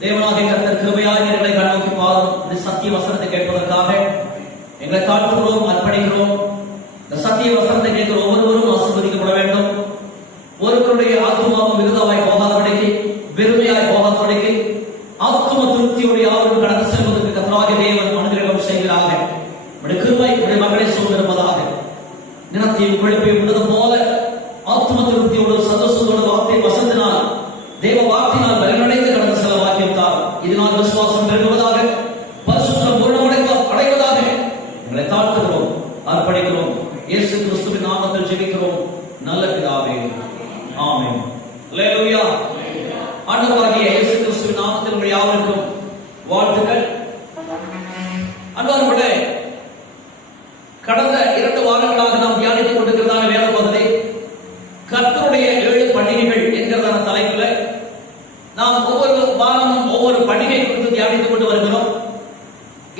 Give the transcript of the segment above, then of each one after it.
தேவனாகிய கர்த்தர் கிருபையாய் எங்களை கண்ணோக்கி பாரும். இந்த சத்திய வசனத்தை கேட்பதற்காக எங்களை தாழ்த்துகிறோம், அர்ப்பணிக்கிறோம். இந்த சத்திய வசனத்தை கேட்கிற ஒவ்வொருவரும் ஆசீர்வதிக்கப்பட வேண்டும். ஒருவருடைய ஆத்துமாவும் விருதாவாய் போகாதபடிக்கு, வெறுமையாய் போகாதபடிக்கு, ஆத்தும திருப்தியோடு யாரும் கடந்து செல்வதற்கு கர்த்தராகிய தேவன் அனுகிரகம் செய்கிறாக. உடைய கிருபை உடைய மகளை சூழ்ந்திருப்பதாக. நிலத்தையும் கொழுப்பையும் விடுவது போல ஆத்தும திருப்தியோடு சந்தோஷத்தோடு வார்த்தை வசந்தினால் தேவ வார்த்தையினால் பலனடைந்து கடந்து செல்ல வாக்கியம் தான். இதனால் விசுவாசம் பெருகுவதாக, பரிசுத்தம் பூர்ணமடைவதாக எங்களை தாழ்த்துகிறோம், அர்ப்பணிக்கிறோம். இயேசு கிறிஸ்துவின் நாமத்தில் ஜெபிக்கிறோம் நல்ல பிதாவே, ஆமென். அல்லேலூயா. ஆண்டவராகிய இயேசு கிறிஸ்துவின் நாமத்தில் உங்கள் யாவருக்கும் வாழ்த்துக்கள். அன்பார்ந்தவர்களே, கடந்த 2 வாரங்களாக நாம் தியானித்துக் கொண்டிருக்கிறதான வேத பகுதி கர்த்தருடைய 7 பண்டிகைகள் என்கிறதான தலைப்பில் நாம் ஒவ்வொரு வாரமும் ஒவ்வொரு பண்டிகை குறித்து தியானித்துக் கொண்டு வருகிறோம்.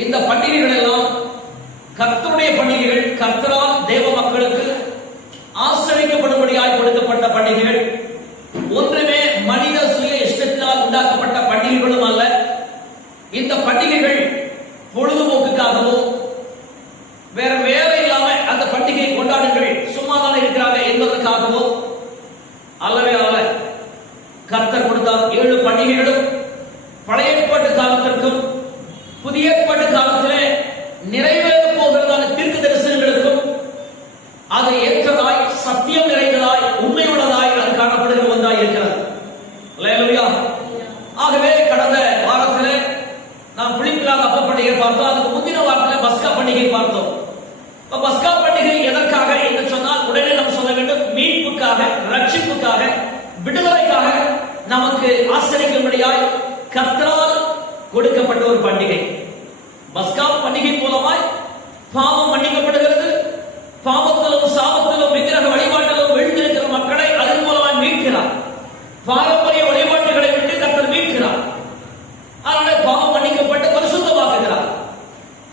இந்த பண்டிகைகள் எல்லாம் கர்த்தருடைய பண்டிகைகள், கர்த்தரால் தேவ மக்களுக்கு ஆசரிக்கப்படும்படியாய் கொடுக்கப்பட்ட பண்டிகைகள். ஒன்றுமே மனித சுய இஷ்டத்தினால் உண்டாக்கப்பட்ட பண்டிகைகளும் அல்ல. இந்த பண்டிகைகள் பொழுதுபோக்குக்காகவோ வேற வேலை இல்லாம அந்த பண்டிகை கொண்டாடுங்கள் சும்மாதான் இருக்கிறாங்க என்பதற்காகவோ அல்லவே அல்ல. கர்த்தர் கொடுத்தால் 7 பண்டிகைகளும் பழைய ஏற்பாட்டு காலத்திற்கும் புதிய ஏற்பாட்டு காலத்திலே நிறைவேற போகிறதான தீர்க்க தரிசனங்களுக்கும் அது ஏற்றதாய், சத்தியம் நிறைந்ததாய், உண்மையுள்ளதாய் அது காணப்படுகிற ஒன்றாய் இருக்கிறது. அல்லேலூயா. ஆகவே கடந்த வாரத்திலே நாம் புளிப்பில்லாத அப்ப பண்டிகை பார்த்தோம். அதுக்கு முந்தின வாரத்திலே பஸ்கா பண்டிகை பார்த்தோம். பஸ்கா பண்டிகை எதற்காக என்று சொன்னால் உடனே நாம் சொல்ல வேண்டும், மீட்புக்காக, ரட்சிப்புக்காக, விடுதலைக்காக நமக்கு ஆசரிக்கும்படியாய் கர்த்தரால் கொடுக்கப்பட்ட ஒரு பண்டிகை. பஸ்கா பண்டிகை மூலமாய் பாவம் மன்னிக்கப்படுகிறது. பாவத்திலும் சாபத்திலும் விக்கிரக வழிபாட்டிலும் விழுந்திருக்கிற மக்களை அதன் மூலமாய் மீட்கிறார். பாரம்பரிய வழிபாட்டுகளை விட்டு கர்த்தர் மீட்கிறார். அதனால பாவம் மன்னிக்கப்பட்டு பரிசுத்தமாக்குகிறார்.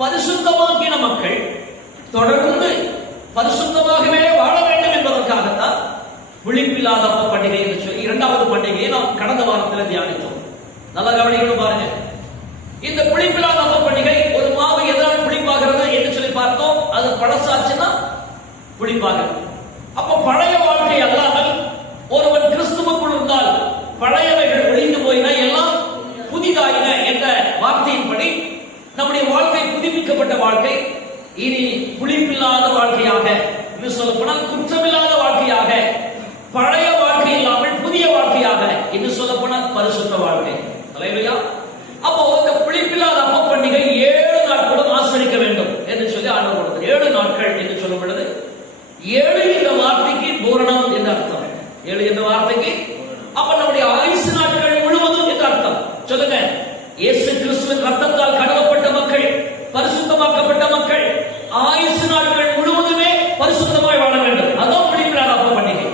பரிசுத்தமாக்கின மக்கள் தொடர்ந்து பரிசுத்தமாகவே வாழ வேண்டும் என்பதற்காகத்தான் புளிப்பில்லாத அப்ப பண்டிகை என்று சொல்லி 2வது பண்டிகையை நாம் கடந்த வாரத்தில் தியானித்தோம். நல்லா கவனிக்கணும் பாருங்க. இந்த புளிப்பில்லாத அப்ப பண்டிகை ஒரு மாவு எதனால் புளிப்பாகிறது என்று சொல்லி பார்த்தோம். அது பழசாச்சுன்னா புளிப்பாகிறது. அப்ப பழைய வாழ்க்கை அல்லாமல் ஒருவன் கிறிஸ்துவுக்குள் இருந்தால் பழையவைகள் ஒழிந்து போயின, எல்லாம் புதிதாயின என்ற வார்த்தையின்படி நம்முடைய வாழ்க்கை புதுப்பிக்கப்பட்ட வாழ்க்கை இனி புளிப்பில்லாத வாழ்க்கையாக, இன்னும் சொல்ல போனால் குற்றமில்லாத வாழ்க்கையாக, பழைய வாழ்க்கை இல்லாமல் புதிய வாழ்க்கையாக, இன்னும் சொல்ல போனால் பரிசுத்த வாழ்க்கை. அல்லேலூயா. அப்போ இந்த புளிப்பில்லாத அப்ப பண்டிகை 7 நாட்களும் ஆசரிக்க வேண்டும் என்று சொல்லி ஆண்டவர் கொடுத்தார். 7 நாட்கள் என்று சொல்லும் பொழுது 7 என்ற வார்த்தைக்கு பூரணம் என்று அர்த்தம். 7 என்ற வார்த்தைக்கு அப்ப நம்முடைய ஆயுசு நாட்கள் முழுவதும் என்று அர்த்தம். சொல்லுங்க, இயேசு கிறிஸ்துவின் ரத்தத்தால் கழுவப்பட்ட மக்கள், பரிசுத்தமாக்கப்பட்ட மக்கள் ஆயுசு நாட்கள் முழுவதுமே பரிசுத்தமாய் வாழ வேண்டும். அதான் புளிப்பில்லாத அப்ப பண்டிகை.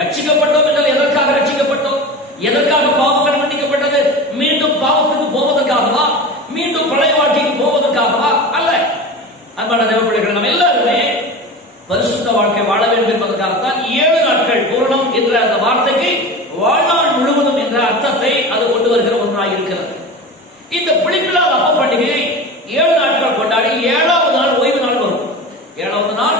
ரட்சிக்கப்பட்டோம் என்றால் எதற்காக ரட்சிக்கப்பட்டோம்? எதற்காக பாவங்கள் மன்னிக்கப்பட்டது? மீண்டும் பாவத்துக்கு போவதற்காகவா? மீண்டும் பழைய வாழ்க்கைக்கு போவதற்காகவா? அல்ல. அன்பான தேவ பிள்ளைகள், நம்ம எல்லாருமே பரிசுத்த வாழ்க்கை வாழ வேண்டும் என்பதற்காகத்தான் 7 நாட்கள் பூரணம் என்ற அந்த வார்த்தைக்கு வாழ்நாள் முழுவதும் என்ற அர்த்தத்தை அது கொண்டு வருகிற ஒன்றாக இருக்கிறது. இந்த புளிப்பில்லாத அப்ப பண்டிகையை 7 நாட்கள் கொண்டாடி 7வது நாள் ஓய்வு நாள் வரும். 7வது நாள்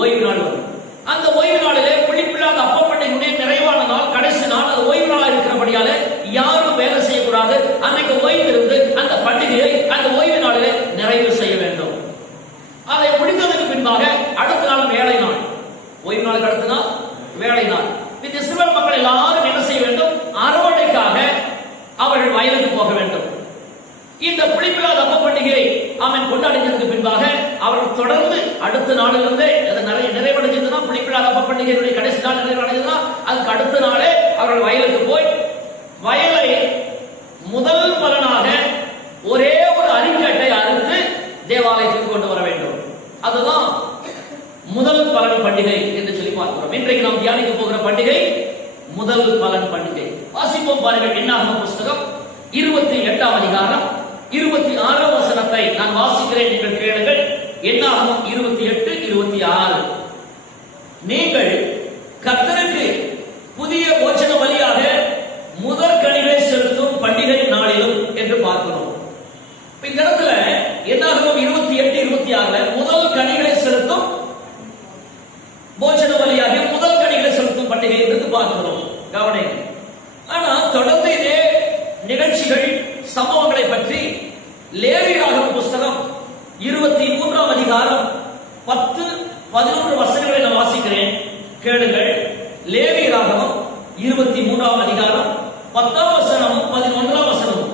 ஓய்வு நாள் வரும். அந்த ஓய்வு நாளிலே புளிப்பில்லாத அப்ப பண்டிகையுடைய நிறைவான நாள், கடைசி நாள். அது ஓய்வு நாளாக இருக்கிறபடியாலே யாரும் வேலை செய்யக்கூடாது. அன்னைக்கு ஓய்வு இருந்து அந்த பண்டிகையை அந்த ஓய்வு நாளிலே நிறைவு செய்ய வேண்டும். அதை முடிந்ததற்கு பின்பாக அடுத்த நாள் வேலை நாள். ஓய்வு நாளுக்கு அடுத்த நாள் வேலை நாள். இந்த இஸ்ரவேல் மக்கள் எல்லாரும் என்ன செய்ய வேண்டும்? அறுவடைக்காக அவர்கள் வயலுக்கு போக வேண்டும். இந்த புளிப்பில்லாத அப்ப பண்டிகையை அவன் கொண்டாடினதுக்கு பின்பாக அவர்கள் தொடர்ந்து அடுத்த நாளிலிருந்து நிறைவடைஞ்சதுன்னா, புளிப்பில்லாத அப்ப பண்டிகையுடைய கடைசி நாள் நிறைவடைஞ்சதுன்னா அதுக்கு அடுத்த நாளே அவர்கள் வயலுக்கு போய் வயலை முதல் பலனாக ஒரே ஒரு அரிக்கட்டை அறுத்து தேவாலயத்திற்கு கொண்டு வர வேண்டும். அதுதான் முதல் பலன் பண்டிகை என்று சொல்லி பார்க்கிறோம். இன்றைக்கு நாம் தியானிக்க போகிற பண்டிகை முதல் பலன் பண்டிகை. வாசிப்போம் பாருங்கள். என்னாகமம் புஸ்தகம் 28ஆம் அதிகாரம் 26ஆம் வசனத்தை நான் வாசிக்கிறேன், நீங்கள் கேளுங்கள். என்னாகமம் 28:26. நீங்கள் கர்த்தருக்கு புதிய போஜன பலியாக முதற் கனிகளை செலுத்தும் பண்டிகை நாள் நிகழ்ச்சிகள் சம்பவங்களை பற்றி லேவியராகமம் புஸ்தகம் 23ஆம் அதிகாரம் 10-11 வசனங்களை நான் வாசிக்கிறேன், கேளுங்கள். லேவியராகமம் 23ஆம் அதிகாரம் 10ஆம் வசனமும் 11ஆம் வசனமும்.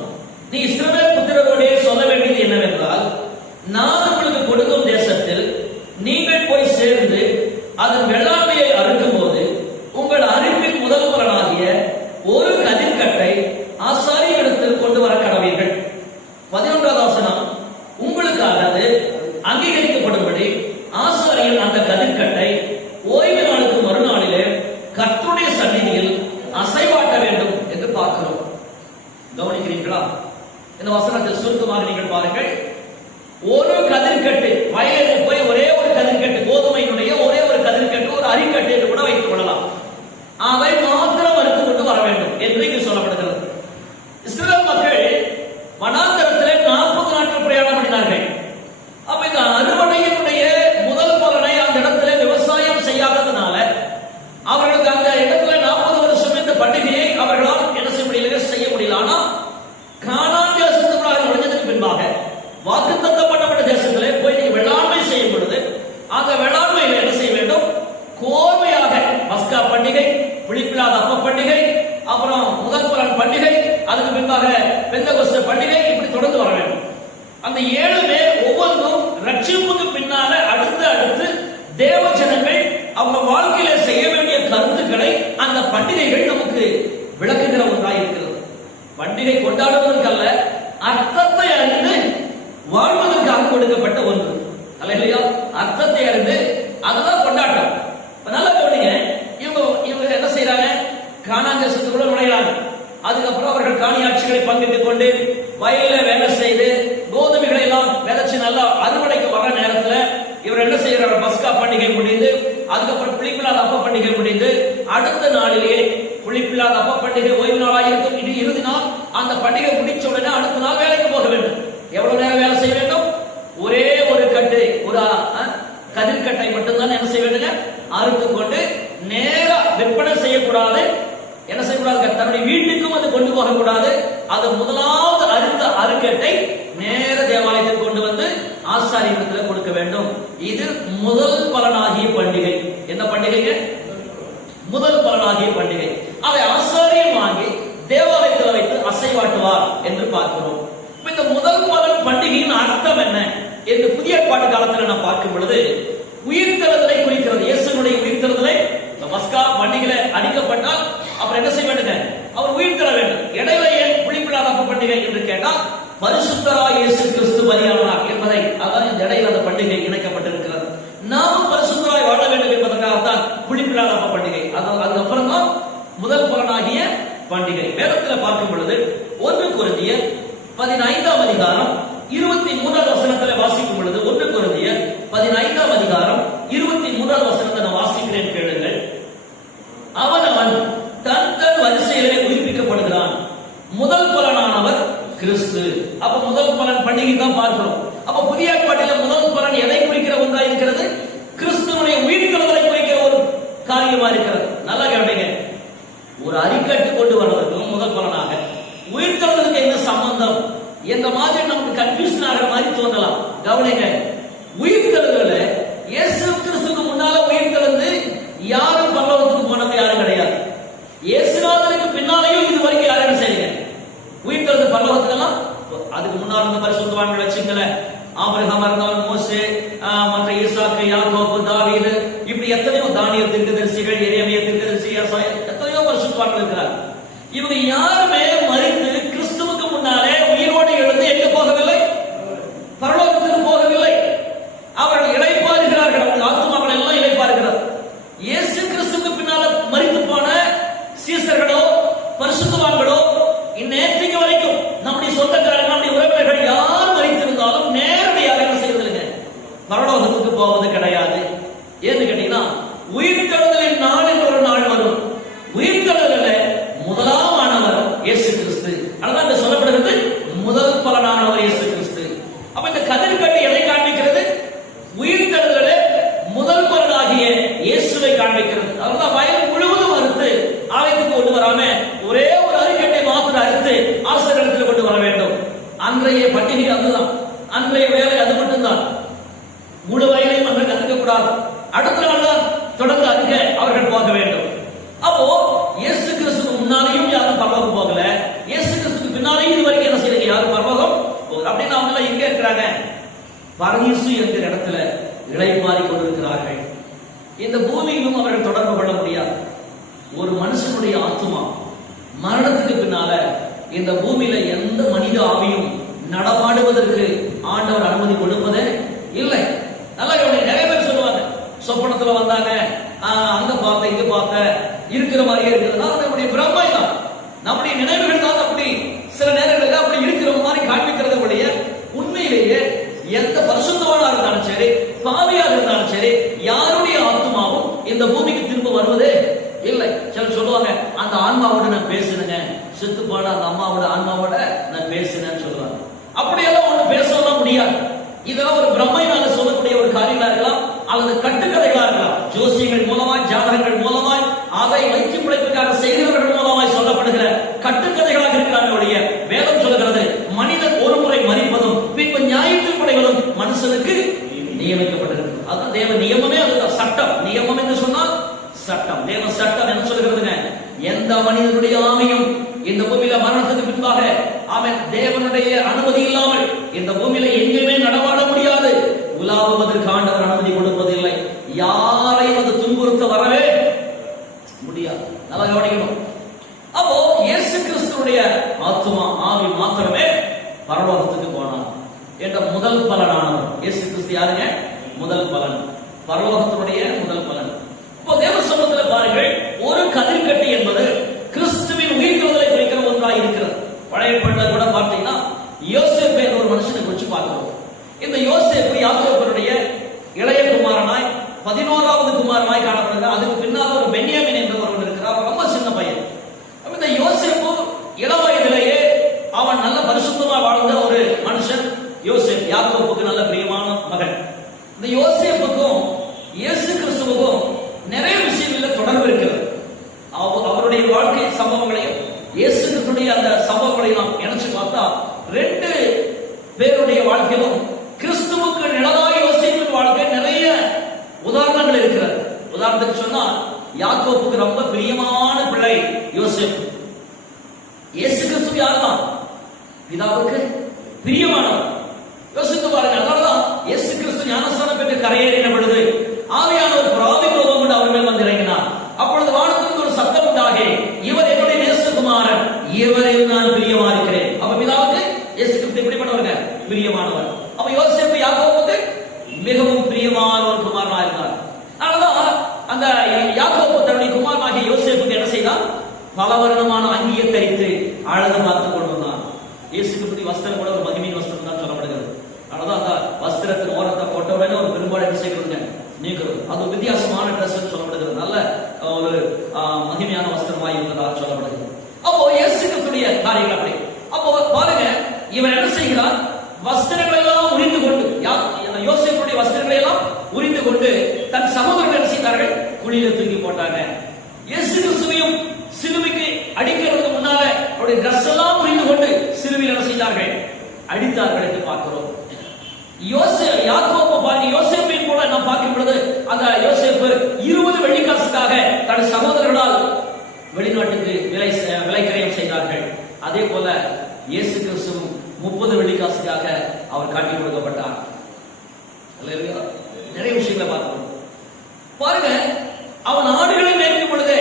நீ இஸ்ரவேல் புத்திரரோடே சொல்ல வேண்டியது என்னவென்றால், நான் உங்களுக்கு கொடுக்கும் தேசத்தில் நீங்கள் போய் சேர்ந்து அதன் வெள்ளாமையை அறுக்கும் போது உங்கள் அறுப்பின் முதல் பலனாகிய ஒரு கதிர்கட்டை ஆசாரியனிடத்தில் கொண்டு வர கடவீர்கள். 11ஆவது வசனம், உங்களுக்காக அது அங்கீகரிக்கப்படும்படி ஆசாரியன் அந்த கதிர்கட்டை ஓய்வு நாளுக்கு மறுநாளிலே கர்த்தருடைய சந்நிதியில் அசைவாட்ட வேண்டும் என்று பார்க்கிறோம். கவனிக்கிறீர்களா? இந்த வசனத்தில் சுருக்கமாக நீங்கள் பாருங்கள். ஒரு கதிர்கட்டு, வயலில் போய் ஒரே ஒரு கதிர்கட்டு, கோதுமையினுடைய ஒரே ஒரு கதிர்கட்டு, ஒரு அரிக்கட்டு என்று கூட வைத்துக் கொள்ளலாம், அதை மாத்திரம் அறுத்து கொண்டு வர வேண்டும் என்று இங்கு சொல்லப்படுகிறது. இஸ்ரவேல் மக்கள் வனாந்தரத்திலே 40 நாட்கள் பிரயாணம் பண்ணினார்கள். அப்ப இந்த அறுவடையினுடைய முதல் பலனை அந்த இடத்துல விவசாயம் செய்யாததுனால அவர்களுக்கு அந்த இடத்துல 40 வருஷம் இந்த பண்டிகையை அவர்களால் என்ன செய்ய முடியல. ஆனா கானான் தேசத்துக்குள்ளாக நுழைஞ்சதுக்கு பின்பாக வாக்குத்தத்தப்பட்ட தேசத்திலே போய் நீங்க வேளாண்மை செய்யும் பொழுது அந்த வேளாண்மையில என்ன செய்ய வேண்டும்? கோர்வையாக பஸ்கா பண்டிகை, புளிப்பில்லாத அப்ப பண்டிகை, அப்புறம் முதல் பலன் பண்டிகை, அதுக்கு பின்பாக பெந்தகோஸ்து பண்டிகை, இப்படி தொடர்ந்து வர வேண்டும். அந்த 7மே ஒவ்வொன்றும் ரட்சிப்புக்கு பின்னால அடுத்து தேவ ஜனங்கள் அவங்க வாழ்க்கையில செய்ய வேண்டிய கருத்துக்களை அந்த பண்டிகைகள் நமக்கு விளக்குகிற ஒன்றாக இருக்கிறது. பண்டிகை கொண்டாடுவதற்கல்ல, அர்த்தத்தை அறிந்து வாழ்வதற்காக கொடுக்கப்பட்ட ஒன்று. அல்லேலூயா. அர்த்தத்தை அறிந்து அதுதான் கொண்டாட்டம். நல்ல கவனிங்க, இவங்க என்ன செய்யறாங்க? கானான் தேசத்துக்குள்ள நுழையறாங்க. அதுக்கப்புறம் அவர்கள் காணியாட்சிகளை பங்கிட்டுக் கொண்டு வயல்ல வேலை செய்து கோதுமைகளை எல்லாம் விதைச்சு நல்லா அறுவடைக்கு வர நேரத்தில் இவர் என்ன செய்யறாரு? பஸ்கா பண்டிகை முடிந்து, அதுக்கப்புறம் புளிப்பில்லாத அப்ப பண்டிகை முடிந்து, அடுத்த நாளிலேயே புளிப்பில்லாத அப்ப பண்டிகை ஓய்வு நாளாக இருக்கும். இது இறுதி நாள். அந்த பண்டிகை முடிச்ச உடனே அடுத்த நாள் வேலைக்கு போக வேண்டும். எவ்வளவு நேரம் வேலை செய்ய வேண்டும்? ஒரே ஒரு கட்டு, ஒரு கதிர்கட்டை மட்டும்தான் என்ன செய்ய வேண்டுங்க? அறுத்து கொண்டு நேரா விற்பனை செய்யக்கூடாது. என்ன செய்யக்கூடாது? தன்னுடைய வீட்டுக்கும் அது கொண்டு போக கூடாது. அது முதலாவது அறுத்த அறுக்கட்டை நேர தேவாலயத்தில் கொண்டு வந்து ஆசாரியத்தில் கொடுக்க வேண்டும். இது முதல் பலனாகிய பண்டிகை. என்ன பண்டிகைங்க? முதல் பலனாகிய பண்டிகை. அதை ஆசாரியம் வாங்கி தேவாலயத்தில் வைத்து அசைவாட்டுவார் என்று பார்க்கிறோம். இந்த முதல் பலன் பண்டிகையின் அர்த்தம் என்ன என்று புதிய ஏற்பாட்டு காலத்தில் நான் பார்க்கும் பொழுது உயிர்த்தெழுதலை குறிக்கிறது. இயேசுனுடைய உயிர்த்தெழுதலை பஸ்கா பண்டிகையில அடிக்கப்பட்டால் அப்புறம் என்ன செய்ய வேண்டும்? அவர் உயிர்த்தெழ வேண்டும். இடையில ஏன் புளிப்பில்லாத அப்ப பண்டிகை என்று கேட்டால் பரிசுத்தராய் இயேசு கிறிஸ்து பலியானார் என்பதை, அதான் இந்த இடையில அந்த பண்டிகை இணைக்கப்பட்டிருக்கிறது. நாமும் பரிசுத்தராய் வாழ வேண்டும் என்பதற்காகத்தான் புளிப்பில்லாத அப்ப பண்டிகை. அதுக்கப்புறம் தான் முதல் பலனாகிய பண்டிகை. வேதத்தில் பார்க்கும் பொழுது 1 கொரிந்தியர் 15ஆம் அதிகாரம் 23ஆவது வசனத்தில் வாசிக்கும் பொழுது 1 கொரிந்தியர் 15ஆம் அதிகாரம் 23ஆவது வசனத்தை நான் வாசிக்கிறேன், கேளுங்கள். அவனவன் தன் வரிசையிலே உயிர்ப்பிக்கப்படுகிறான், முதல் பலனானவர் கிறிஸ்து. அப்ப முதல் பலன் பண்டிகை தான் பார்க்கிறோம். அப்ப புதிய ஏற்பாட்டில் முதல் பலன் எதை குறிக்கிற ஒன்றா இருக்கிறது? கிறிஸ்துவனுடைய உயிர்த்தெழுதலை குறிக்கிற ஒரு காரியமா இருக்கிறது. நல்லா கவனிங்க. ஒரு அரிக்கட்டு கொண்டு வருவதற்கும் முதல் பலனாக உயிர்த்தெழுதலுக்கு என்ன சம்பந்தம் என்ற மாதிரி நமக்கு கன்ஃபியூஷன் ஆகிற மாதிரி தோன்றலாம். கவனிங்க, உயிர்த்தெழுதல இயேசு கிறிஸ்துக்கு முன்னால உயிர்த்தெழுந்து யாரும் பரலோகத்துக்கு போனது யாரும் கிடையாது. இயேசுநாதருக்கு பின்னாலேயும் இது வரைக்கும் யாரும் என்ன செய்யுங்க? உயிர்த்தெழுந்து பரலோகத்துக்கெல்லாம் அதுக்கு முன்னால் இருந்த பரிசுத்தவான்கள் வச்சுங்களேன். ஆபிரகாம் இருந்தவன், மோசே, மற்ற ஈசாக்கு, யாக்கோபு, தாவீது, இப்படி எத்தனையோ தானியேல் தீர்க்கதரிசிகள், எரேமியா தீர்க்கதரிசி, ஏசாயா, எத்தனையோ பரிசுத்தவான்கள் இருக்கிறார். இவங்க யாருமே மரித்து கிறிஸ்துவுக்கு முன்னாலே உயிரோடு எழுந்து எங்க போகவில்லை? பரலோகத்துக்கு போகவில்லை. அவர்கள் இளைப்பாறுகிறார்கள். அவர்கள் ஆத்துமாக்கள் எல்லாம் இளைப்பாறுகிறார். இயேசு கிறிஸ்துவுக்கு பின்னால மரித்து போன சீசர்களோ பரிசுத்தவான்களோ இந்நேற்றைக்கு வரைக்கும் நம்முடைய சொந்தக்காரர்கள், நம்முடைய உறவினர்கள் யார் மரித்திருந்தாலும் நேரடியாக என்ன செய்வதில்லைங்க? பரலோகத்துக்கு போவது கிடையாது. ஏன்னு கேட்டீங்கன்னா, உயிர்த்தெழுதலின் நாள் என்று ஒரு நாள் வரும். உயிர்த்தெழுதல முதலாம் ஆனவர் அப்படின்னு அவங்க எங்க இருக்கிறாங்க? பரதீசு என்கிற இடத்துல இளைப்பாரி கொண்டிருக்கிறார்கள். இந்த பூமியிலும் அவர்கள் தொடர்பு கொள்ள முடியாது. ஒரு மனுஷனுடைய ஆத்துமா மரணத்துக்கு பின்னால இந்த பூமியில எந்த மனித ஆவியும் நடமாடுவதற்கு ஆண்டவர் அனுமதி கொடுப்பதே இல்லை. நல்லா நிறைய பேர் சொல்லுவாங்க, சொப்பனத்துல வந்தாங்க, அங்க பார்த்த இங்க பார்த்த இருக்கிற மாதிரியே இருக்கிறதுனா நம்முடைய பிரம்மை தான், நம்முடைய நினைவுகள் தான் அப்படி சில நேரங்களில் அப்படி இருக்கிற மாதிரி காண்பிக்கிறது உடைய. உண்மையிலேயே எந்த பரிசுத்தவானா இருந்தாலும் சரி, பாவியாக இருந்தாலும் சரி, யாருடைய ஆத்மாவும் இந்த பூமிக்கு திரும்ப வருவதே இல்லை. சிலர் சொல்லுவாங்க, அந்த ஆன்மாவோட நான் பேசுனேங்க, செத்துப்பான அந்த அம்மாவோட ஆன்மாவோட நான் பேசுனேன்னு சொல்லுவாங்க. அப்படியெல்லாம் ஒண்ணு பேசலாம் முடியாது. இதெல்லாம் ஒரு பிரம்மையினால சொல்லக்கூடிய ஒரு காரியங்களா இருக்கலாம், அல்லது கட்டுக்கதைகளா இருக்கலாம். ஜோசியங்கள் மூலமாய், ஜாதகங்கள் மூலமாய், அதை வைத்து பிழைப்புக்காக செய்கிறவர்கள் மூலமாய் சொல்லப்படுகிற கட்டுக்கதைகளாக இருக்கிறார்களுடைய. வேதம் சொல்லுகிறது, மனிதன் ஒரு முறை மரிப்பதும் பின்பு நியாயத்தீர்ப்படைவதும் மனுஷனுக்கு நியமிக்கப்பட்டிருக்கு. அதான் தேவ நியமமே, அதுதான் சட்டம். நியமம் என்று சொன்னால் சட்டம். தேவ சட்டம் என்ன சொல்லுகிறதுங்க? எந்த மனிதனுடைய ஆமையும் இந்த பூமியில மரணத்துக்கு பின்பாக அவன் தேவனுடைய அனுமதி இல்லாமல் இந்த பூமியில எங்குமே நடமாட முடியாது. உலாவுவதற்கு ஆண்டவர் அனுமதி கொடுப்பதில்லை. யாரையும் அது துன்புறுத்த வரவே முடியாது. நல்லா கவனிக்கணும். அப்போ இயேசு கிறிஸ்துடைய ஆத்துமா ஆவி மாத்திரமே பரலோகத்துக்கு போனார் என்ற முதல் பலனானவர். இயேசு கிறிஸ்து யாருங்க? முதல் பலன், பரலோகத்தினுடைய முதல் பலன். இப்போ தேவ சமூகத்தில் பாருங்கள், ஒரு கதிர்கட்டி என்பது கிறிஸ்துவின் உயிர்த்தெழுதலை குறிக்கிற ஒன்றாக இருக்கிறது. பழைய ஏற்பாட்டில் கூட பார்த்தீங்கன்னா யோசேப்பு என்ற ஒரு மனுஷனை குறித்து பார்க்கிறோம். இந்த யோசேப்பு யாக்கோபுடைய இளைய குமாரனாய் 11வது குமாரனாய் காணப்படுகிறார். அதுக்கு பின்னால் ஒரு பென்யாமின் என்ற ஒருவன் இருக்கிறார், ரொம்ப சின்ன பையன். இந்த யோசேப்பு இளம் வயதிலேயே அவன் நல்ல பரிசுத்தமா வாழ்ந்த ஒரு மனுஷன். யோசேப்பு யாக்கோபுக்கு நல்ல பிரியமான மகன். இந்த யோசேப்புக்கும் இயேசு கிறிஸ்துவுக்கும் நிறைய விஷயங்களில் தொடர்பு இருக்கிறது. அவருடைய வாழ்க்கை சம்பவங்களையும் இயேசு கிறிஸ்துடைய அந்த சம்பவங்களையும் நாம் இணைச்சு பார்த்தா ரெண்டு பேருடைய வாழ்க்கையிலும் கிறிஸ்துவுக்கு நிழலாய் யோசேப்பின் வாழ்க்கை நிறைய உதாரணங்கள் இருக்கிறது. உதாரணத்துக்கு சொன்னா, யாக்கோபுக்கு ரொம்ப பிரியமான பிள்ளை யோசேப்பு. இயேசு கிறிஸ்து யார்தான்? பிதாவுக்கு பிரியமானவர். யோசித்து பாருங்க. அதனாலதான் இயேசு கிறிஸ்து ஞானஸ்நானம் பெற்று கரையேறின பொழுது ஆவியானவர் புறாவின் ரூபம் கொண்டு அவர் மேல் வந்து இறங்கினார். அப்பொழுது வானத்திலிருந்து ஒரு சத்தம் உண்டாகி, இவர் என்னுடைய நேசகுமாரன், இவரில் நான் பிரியமா இருக்கிறேன். அப்ப பிதாவுக்கு இயேசு கிறிஸ்து எப்படிப்பட்டவங்க? பிரியமானவர். அப்ப யோசேப்பு யாக்கோபுக்கு மிகவும் பிரியமான ஒரு குமாரனா இருந்தார். அதனாலதான் அந்த யாக்கோபு தன்னுடைய குமாரனாகிய யோசேப்புக்கு என்ன செய்தார்? பல வருடமான அங்கியை தரித்து அழகு பார்த்து கொண்டு வந்தான். இயேசு கிறிஸ்து வஸ்திரம் கூட ஒரு மகிமையின் வஸ்திரம் தான் சொல்லப்படுகிறது. அதனாலதான் அந்த வஸ்திரத்தின் ஓரத்தை போட்டவுடனே ஒரு பெரும்பாடு என்ன செய்கிறதுங்க? நீக்கிறது. அது வித்தியாசமான ட்ரெஸ் சொல்லப்படுகிறது. நல்ல ஒரு மகிமையான வஸ்திரமாய் இருந்ததா சொல்லப்படுகிறது. அப்போ இயேசு கிறிஸ்துடைய காரியங்கள் அப்படி. அப்போ பாருங்க, இவர் என்ன செய்கிறார்? வஸ்திரங்கள் எல்லாம் உரிந்து கொண்டு, யோசேப்புடைய வஸ்திரங்களை எல்லாம் உரிந்து கொண்டு தன் சகோதரர்கள் என்ன செய்தார்கள்? குழியில தூக்கி போட்டாங்க. இயேசு கிறிஸ்துவையும் சிலுவைக்கு அடிக்கிறதுக்கு முன்னால அவருடைய ட்ரெஸ் எல்லாம் உரிந்து கொண்டு சிலுவையில் என்ன செய்தார்கள்? அடித்தார்கள் என்று பார்க்கிறோம். யாக்கோபு பாருங்க, யோசேப்பின் கூட நாம் பார்க்கும் பொழுது அந்த யோசேப்பு 20 வெள்ளிக்காசுக்காக தன் சகோதரர்களால் வெளிநாட்டுக்கு விலை கிரயம் செய்தார்கள். அதே போல இயேசு கிறிஸ்துவும் 30 வெள்ளிக்காசுக்காக அவர் காட்டி கொடுக்கப்பட்டார். நிறைய விஷயங்களை பார்க்கிறோம். பாருங்க, அவன் ஆடுகளை மேய்க்கும் பொழுதே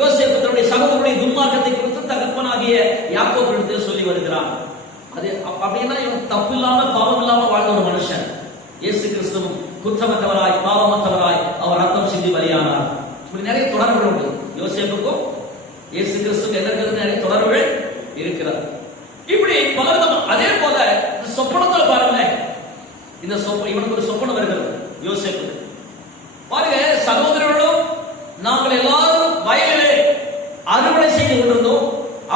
யோசேப்பு தன்னுடைய சகோதரனுடைய துன்மார்க்கத்தை குறித்து தகப்பனாகிய யாக்கோபிடத்தில் சொல்லி வருகிறான். அது அப்படின்னா இவன் தப்பு இல்லாம பாவம் இல்லாம வாழ்ந்த ஒரு மனுஷன். இயேசு கிறிஸ்துவும் குற்றமற்றவராய் பாவமற்றவராய் அவர் ரத்தம் சிந்தி பலியானார். இப்படி நிறைய தொடர்புகள் உண்டு. யோசேப்புக்கும் இயேசு கிறிஸ்துக்கும் எதற்கு நிறைய தொடர்புகள் இருக்கிறது. இப்படி பலவிதம். அதே போல சொப்பனத்துல பாருங்க, இந்த இவனுக்கு ஒரு சொப்பனம் வருகிறது யோசேப்புக்கு. பாருங்க, சகோதரர்களும் நாங்கள் எல்லாரும் வயலிலே அறுவடை செய்து கொண்டிருந்தோம்.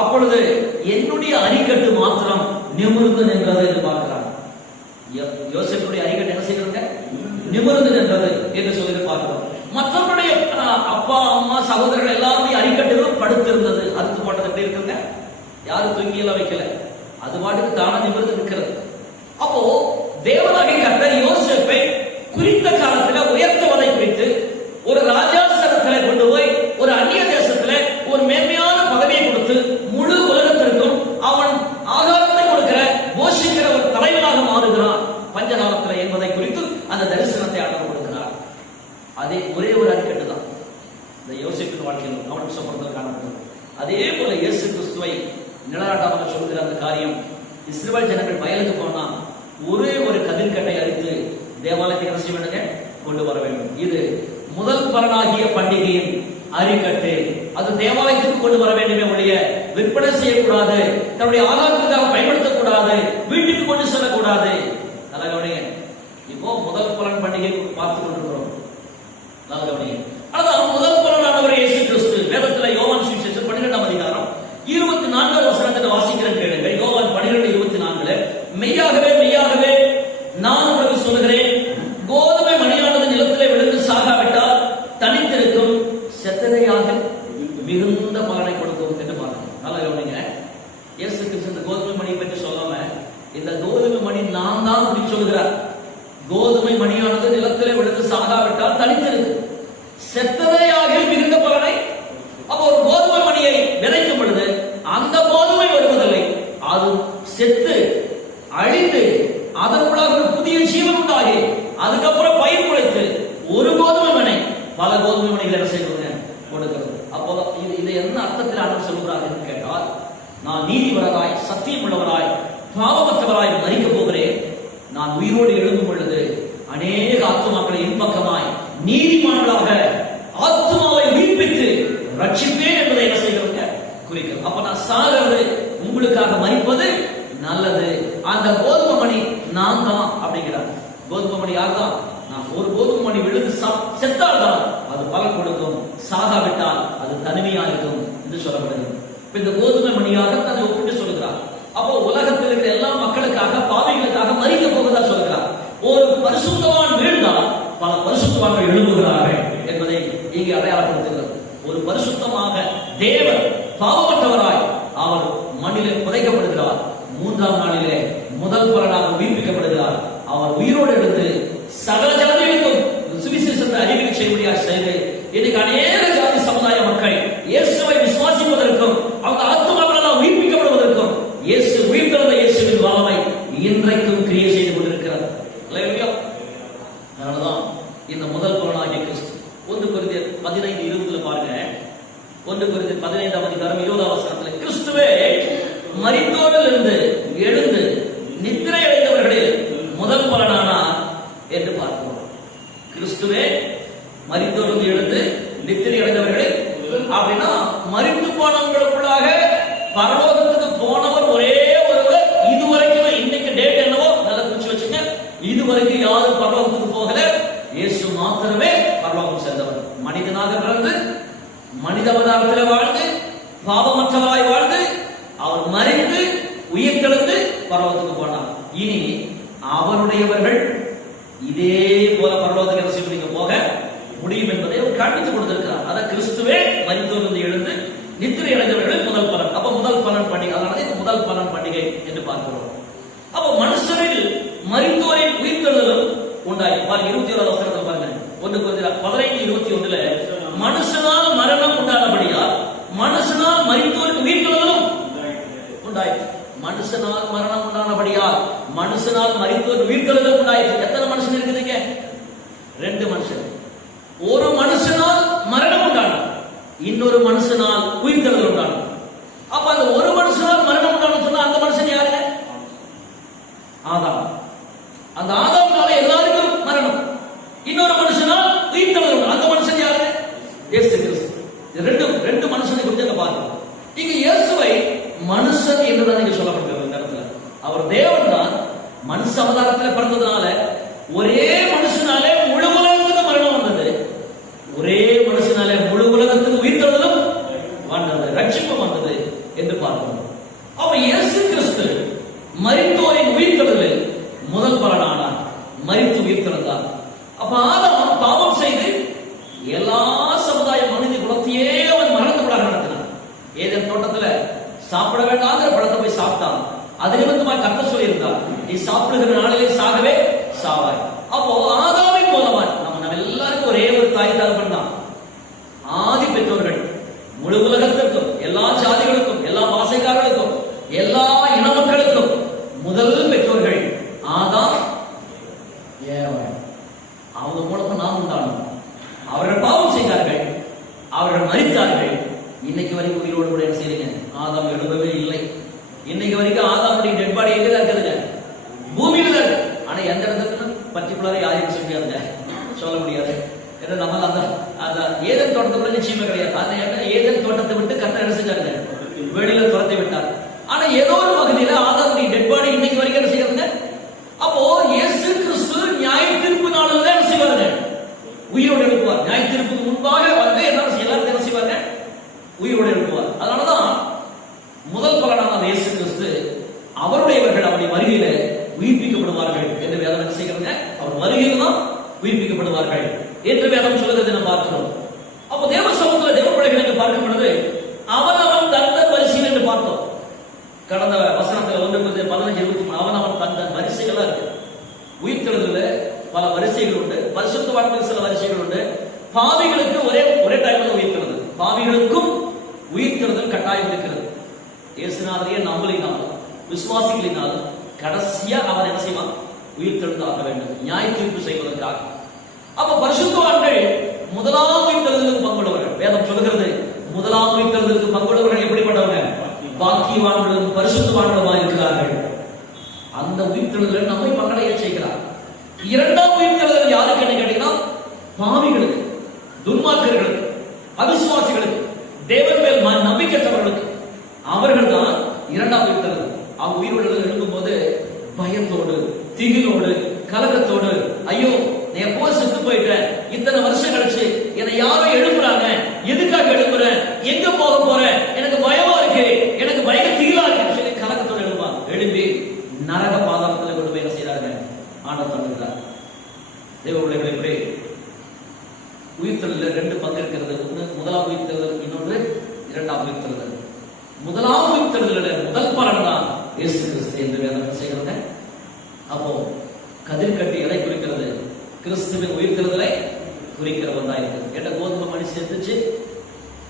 அப்பொழுது என்னுடைய அரிக்கட்டு மாத்திரம் நிமிர்ந்து நின்றது என்று பார்க்கிறார். யோசேப்புடைய அரிக்கட்டு என்ன செய்யறது? நிமிர்ந்து நின்றது என்று சொல்லி பார்க்கிறோம். மற்றவருடைய அப்பா அம்மா சகோதரர்கள் எல்லாருமே அரிக்கட்டுகளும் படுத்திருந்தது. அறுத்து போட்டது எப்படி இருக்குங்க? யாரும் தூங்கியெல்லாம் வைக்கல, அது பாட்டுக்கு தானே நிமிர்ந்து நிற்கிறது. அப்போ தேவனாகிய கர்த்தர் யோசேப்பை குறித்த காலத்தில் உயர்த்துவதை குறித்து ஒரு ராஜாசனத்திலே கொண்டு போய் ஒரு அந்நிய தேசத்திலே ஒரு மேன்மையான பதவியை கொடுத்து முழு உலகத்திற்கும் அவன் ஆதாரத்தை கொடுக்கிற போஷிக்கிற ஒரு கிறிஸ்துவை நிலநாட்டாமல் சொல்கிற அந்த காரியம், இஸ்ரவேல் ஜனங்கள் வயலுக்கு போனா ஒரே ஒரு கதிர்கட்டை அடித்து தேவாலயத்தை என்ன செய்ய வேண்டுங்க, கொண்டு வர வேண்டும். இது முதல் பலனாகிய பண்டிகையின் அரிக்கட்டு. அது தேவாலயத்துக்கு கொண்டு வர வேண்டுமே ஒழிய விற்பனை செய்யக்கூடாது, தன்னுடைய ஆதாரத்துக்காக பயன்படுத்தக்கூடாது, வீட்டுக்கு கொண்டு செல்லக்கூடாது. நல்ல கவனிங்க. இப்போ முதல் பலன் பண்டிகை பார்த்து கொண்டிருக்கிறோம். நல்ல கவனிங்க. அதான் முதல் பலனானவர் இயேசு கிறிஸ்து. வேதத்துல யோவான் சுவிசேஷம் 12ஆம் அதிகாரம் 24ஆம் வசனத்தை வாசிக்கிறேன் கேளுங்க. யோவான் 12:24, மெய்யாகவே மெய்யாகவே நான் உங்களுக்கு சொல்கிறேன், கோதுமை மணியானது நிலத்திலே விழுந்து சாகாவிட்டால் தனித்திருக்கும், செத்ததையாக மிகுந்த பலனை கொடுக்கும் என்று பாருங்க. நல்லா கவனிங்க. இயேசு கிறிஸ்து இந்த கோதுமை மணியை பற்றி சொல்லாம இந்த கோதுமை மணி நான் தான் அப்படி சொல்கிறார். கோதுமை மணியானது நிலத்திலே விழுந்து சாகாவிட்டால் தனித்திருக்கும், செத்ததையாக மிகுந்த பலனை. அப்போ ஒரு கோதுமை மணியை விதைக்கும் பொழுது அந்த கோதுமை வருவதில்லை, அது செத்து அழிந்து அதற்குள்ளாக ஒரு புதிய ஜீவன் உண்டாகி அதுக்கப்புறம் பயிர் முளைத்து ஒரு கோதுமை மணி பல கோதுமை மணிகளை என்ன செய்யணுங்க, கொடுக்கிறது. அப்போ இது என்ன அர்த்தத்தில் ஆண்டவர் சொல்கிறார் என்று கேட்டால், நான் நீதிபரராய் சத்தியம் உள்ளவராய் பாவமற்றவராய் மரிக்க போகிறேன், நான் உயிரோடு எழும்பும் பொழுது அநேக ஆத்துமாக்களை இன்பக்கமாய் நீதிமான்களாக ஆத்துமாவை உயிர்ப்பித்து ரட்சிப்பேன் என்பதை என்ன செய்கிறோங்க, குறிக்கிறது. அப்ப நான் சாகிறது உங்களுக்காக மரிப்பது நல்லது. அந்த கோதுமை மணி நான் தான் அப்படிங்கிறார். கோதுமை மணி யார் தான்? நான். ஒரு கோதுமை மணி விழுந்து செத்தால் தான் அது பலன் கொடுக்கும், சாகாவிட்டால் அது தனிமையா இருக்கும் என்று சொல்லப்படுகிறது. இந்த கோதுமை மணியாக தன்னை ஒப்பிட்டு சொல்கிறார். அப்போ உலகத்தில் இருக்கிற எல்லா மக்களுக்காக பாவிகளுக்காக மரிக்க போவதா சொல்கிறார். ஒரு பரிசுத்தவான் வீழ்ந்தால் பல பரிசுத்தவான்கள் எழும்புகிறார்கள் என்பதை இங்கே அடையாளப்படுத்துகிறது. ஒரு பரிசுத்தமாக தேவன் பாவமற்றவராய் அவர் மண்ணிலே புதைக்கப்படுகிறார். 3ஆம் நாளிலே முதல் பலனாக உயிர்ப்பிக்கப்படுகிறார். அவர் உயிரோடு எழுந்து சகல ஜனங்களுக்கும் சுவிசேஷத்தை அறிவிக்க செய்ய செய்து இன்னைக்கு அநேக ஜாதி சமுதாய மக்கள் இயேசுவை விசுவாசிப்பதற்கும் அவங்க ஆத்துமாக்கள் உயிர்ப்பிக்கப்படுவதற்கும் இயேசு உயிர்த்தெழுந்த இயேசுவின் வல்லமை இன்றைக்கும் கிரியை செய்து கொண்டிருக்கிறது. அதனாலதான் இந்த முதல் பலனாகிய கிறிஸ்து 1 கொரிந்தியர் 15:20 பாருங்க. 1 கொரிந்தியர் 15ஆம் அதிகாரம் 20ஆம் வசனத்தில், கிறிஸ்துவே மரித்தோரில் இருந்து எழுந்து நித்திரை அடைந்தவர்களில் முதல் பலனானார் என்று பார்க்கிறோம். கிறிஸ்துவே மரித்தோரில் எழுந்து நித்திரை அடைந்தவர்களில் அப்படின்னா மரித்து போனவங்களுக்குள்ளாக பரலோகத்துக்கு போனவர் ஒரே ஒருவர். இதுவரைக்கும் இன்னைக்கு டேட் என்னவோ நல்லா குறிச்சு வச்சுங்க, இதுவரைக்கும் யாரும் பரலோகத்துக்கு போகல. இயேசு மாத்திரமே பரலோகம் சென்றவர். மனிதனாக பிறந்து மனித அவதாரத்தில் வாழ்ந்து பாவமற்றவராய் வாழ்ந்து அவர் மரித்து உயிர்த்தெழுந்து பரலோகத்துக்கு போனார். இனி அவருடையவர்கள் இதே போல பரலோகத்துக்கு போக முடியும் என்பதை அவர் காண்பித்து கொடுத்திருக்கிறார். அத கிறிஸ்துவே மரித்தோரிலிருந்து எழுந்து நித்திரை அடைந்தவர்கள் முதல் பலன். அப்ப முதல் பலன் பண்டிகை, அதனால இந்த முதல் பலன் பண்டிகை என்று பார்க்கிறோம். அப்ப மனுஷரில் மரித்தோரின் உயிர்த்தெழுதலும் உண்டாய். 21ஆம் வசனத்தில் பாருங்க. 1 கொரிந்தியர் 15:21, மனுஷனால் மரணம் உண்டானபடியால் மனுஷனால் மரித்தோருக்கு உயிர்த்தெழுதலும் உண்டாயிற்று. மனுஷனால் மரணம் உண்டானபடியால் மனுஷனால் மரித்தோருக்கு உயிர்த்தெழுதலும் உண்டாயிற்று. எத்தனை மனுஷன் இருக்குதுங்க? 2 மனுஷன். ஒரு மனுஷனால் மரணம் உண்டானது, இன்னொரு மனுஷனால் உயிர்த்தெழுதல் உண்டானது. அப்ப அந்த ஒரு மனுஷனால் மரணம் உண்டானது சொன்னா அந்த மனுஷன் யாருங்க? ஆதாம். அந்த ஆதாம்னால எல்லாருக்கும் மரணம். இன்னொரு மனுஷனால் உயிர்த்தெழுதல், அந்த மனுஷன் யாருங்க? இயேசு கிறிஸ்து. ரெண்டு மனுஷனை குறித்து பாருங்க. இங்க இயேசுவை மனுஷன் என்றுதான் இங்க சொல்லப்படுகிறது. இந்த இடத்துல அவர் தேவன் தான். மனுஷ அவதாரத்தில் பிறந்ததுனால ஒரே மனுஷனாலே முழு உலகத்துக்கு மரணம் வந்தது, ஒரே மனுஷனாலே முழு உலகத்துக்கு உயிர்த்தெழுதலும் வந்தது, ரட்சிப்பு வந்தது என்று பார்க்கிறோம். அப்ப இயேசு கிறிஸ்து மரித்தோரின் உயிர்த்தெழுதலில் முதல் பலனானார், மரித்து உயிர்த்தெழுந்தார். அப்ப ஆதாம் பாவம் செய்து எல்லா சமுதாய மனித குலத்தையே அவன் மரணத்துக்குள்ளாக நடத்தினான். ஏதேன் தோட்டத்துல சாப்பிட வேண்டாங்கிற பழத்தை போய் சாப்பிட்டான். அது நிமித்தமாக கர்த்தர் சொல்லியிருந்தார், நீ சாப்பிடுகிற நாளிலே சாகவே சாவாய். அப்போ ஆதாமின் மூலமாக நம்ம எல்லாருக்கும் ஒரே ஒரு தாய் தகப்பன் தான். ஆதி பெற்றோர்கள் முழு உலகத்திற்கும், எல்லா ஜாதிகளுக்கும், எல்லா பாசைக்காரர்களுக்கும், எல்லா இன மக்களுக்கும் முதல் பெற்றோர்கள் ஆதாம் ஏவாள். அவங்க மூலமா நாம் உண்டானோம். அவர்கள் பாவம் செய்தார்கள், அவர்கள் மரித்தார்கள். இன்னைக்கு வரைக்கும் உயிரோடு கூட என்ன செய்றீங்க? ஆதாம் எழுப்பவே இல்லை. இன்னைக்கு வரைக்கும் ஆதாமுடைய டெட் பாடி எங்க தான் இருக்குதுங்க? பூமியில தான் இருக்கு. ஆனா எந்த இடத்துல பர்டிகுலரா யாரையும் சொல்ல முடியாதுங்க, சொல்ல முடியாது. ஏன்னா நம்ம அந்த ஏதேன் தோட்டத்துக்குள்ள நிச்சயமே கிடையாது. அந்த ஏதேன் தோட்டத்தை விட்டு கர்த்தர் என்ன செஞ்சாருங்க? வெளியில துரத்தி விட்டார். ஆனா ஏதோ ஒரு பகுதியில ஆதாமுடைய டெட் பாடி இன்னைக்கு வரைக்கும் என்ன செய்யறதுங்க? அப்போ இயேசு கிறிஸ்து நியாய தீர்ப்பு நாளில் தான் என்ன செய்வாருங்க? உயிரோடு எழுப்புவார். நியாய தீர்ப்புக்கு முன்பாக வந்து எல்லாரும் என்ன செய்வாங்க? உயிரோடு எழுப்புவார். அதனாலதான் முதல் பலனான இயேசு கிறிஸ்து அவருடையவர்கள் அவருடைய வருகையில உயிர்ப்பிக்கப்படுவார்கள் என்று வேதம் என்ன செய்கிறதுங்க? அவர் வருகையில் தான் உயிர்ப்பிக்கப்படுவார்கள் என்று வேதம் சொல்லுகிறது நம்ம பார்க்கிறோம். அப்போ தேவ சமூகத்தில் தேவ பிள்ளைகள் என்று பார்க்கும் பொழுது அவன் தந்த வரிசைகள் என்று பார்த்தோம். கடந்த வசனத்தில் 1:15-23 அவன் தந்த வரிசைகளா இருக்கு. உயிர்த்தெழுதல பல வரிசைகள் உண்டு. பரிசுத்தவான்களுக்கு சில வரிசைகள் உண்டு. பாவிகளுக்கு ஒரே டைம்ல உயிர்த்தெழுதல், பாவிகளுக்கும் உயிர்த்தெழுதல் கட்டாயம் இருக்கிறது. இயேசுநாதரையே நம்பலினாலும் விசுவாசிகளினாலும் கடைசியா அவன் என்ன செய்வான்? உயிர்த்தெழுந்தாக வேண்டும், நியாய தீர்ப்பு செய்வதற்காக. அப்ப பரிசுத்தவான்கள் முதலாம் உயிர்த்தெழுதலுக்கு பங்குள்ளவர்கள். வேதம் சொல்லுகிறது முதலாம் உயிர்த்தெழுதலுக்கு பங்குள்ளவர்கள் எப்படிப்பட்டவங்க? பாக்கியவான்களும் பரிசுத்தவான்களுமாக இருக்கிறார்கள். அந்த உயிர்த்தெழுதல் நம்மை பங்கடைய செய்கிறார். இரண்டாம் உயிர்த்தெழுதல் யாருக்கு என்ன கேட்டீங்கன்னா, பாவிகளுக்கு, துன்மார்க்கர்களுக்கு, அவிசுவாசிகளுக்கு, தேவன் மேல் நம்பிக்கையற்றவர்களுக்கு. அவர்கள் தான் இரண்டாம் உயிர்த்தெழுதல். அவங்க உயிரோடு எழுதும் போது பயத்தோடு, திகிலோடு, கலக்கத்தோடு, ஐயோ நான் எப்போ செத்து போயிட்டேன், இத்தனை வருஷம் கழிச்சு என்னை யாரோ எழுப்புறாங்க, எதுக்காக எழுப்புறேன், எங்க போக போறேன், எனக்கு பயமா இருக்கு, எனக்கு பய திகிலா இருக்கு சொல்லி கலக்கத்தோடு எழுப்பாங்க. எழுப்பி நரக பாதாளத்தில் கொண்டு போய் என்ன செய்யறாங்க? ஆண்டவர் தந்துகிறார். தேவ பிள்ளைகளே, உயிர்த்தெழுதல் ரெண்டு பங்கு இருக்கிறது. ஒன்று முதலாம் உயிர்த்தெழுதல், இன்னொன்று இரண்டாம் உயிர்த்தெழுதல். முதலாம் உயிர்த்தெழுதல் முதல் பலன் தான் இயேசு கிறிஸ்து என்று வேதம் செய்கிறாங்க. அப்போ கதிர் கட்டி எதை குறிக்கிறது? கிறிஸ்துவின் உயிர்த்தெழுதலை குறிக்கிறவன் இருக்குது. கேட்ட கோதுமை மணி சேர்த்துச்சு,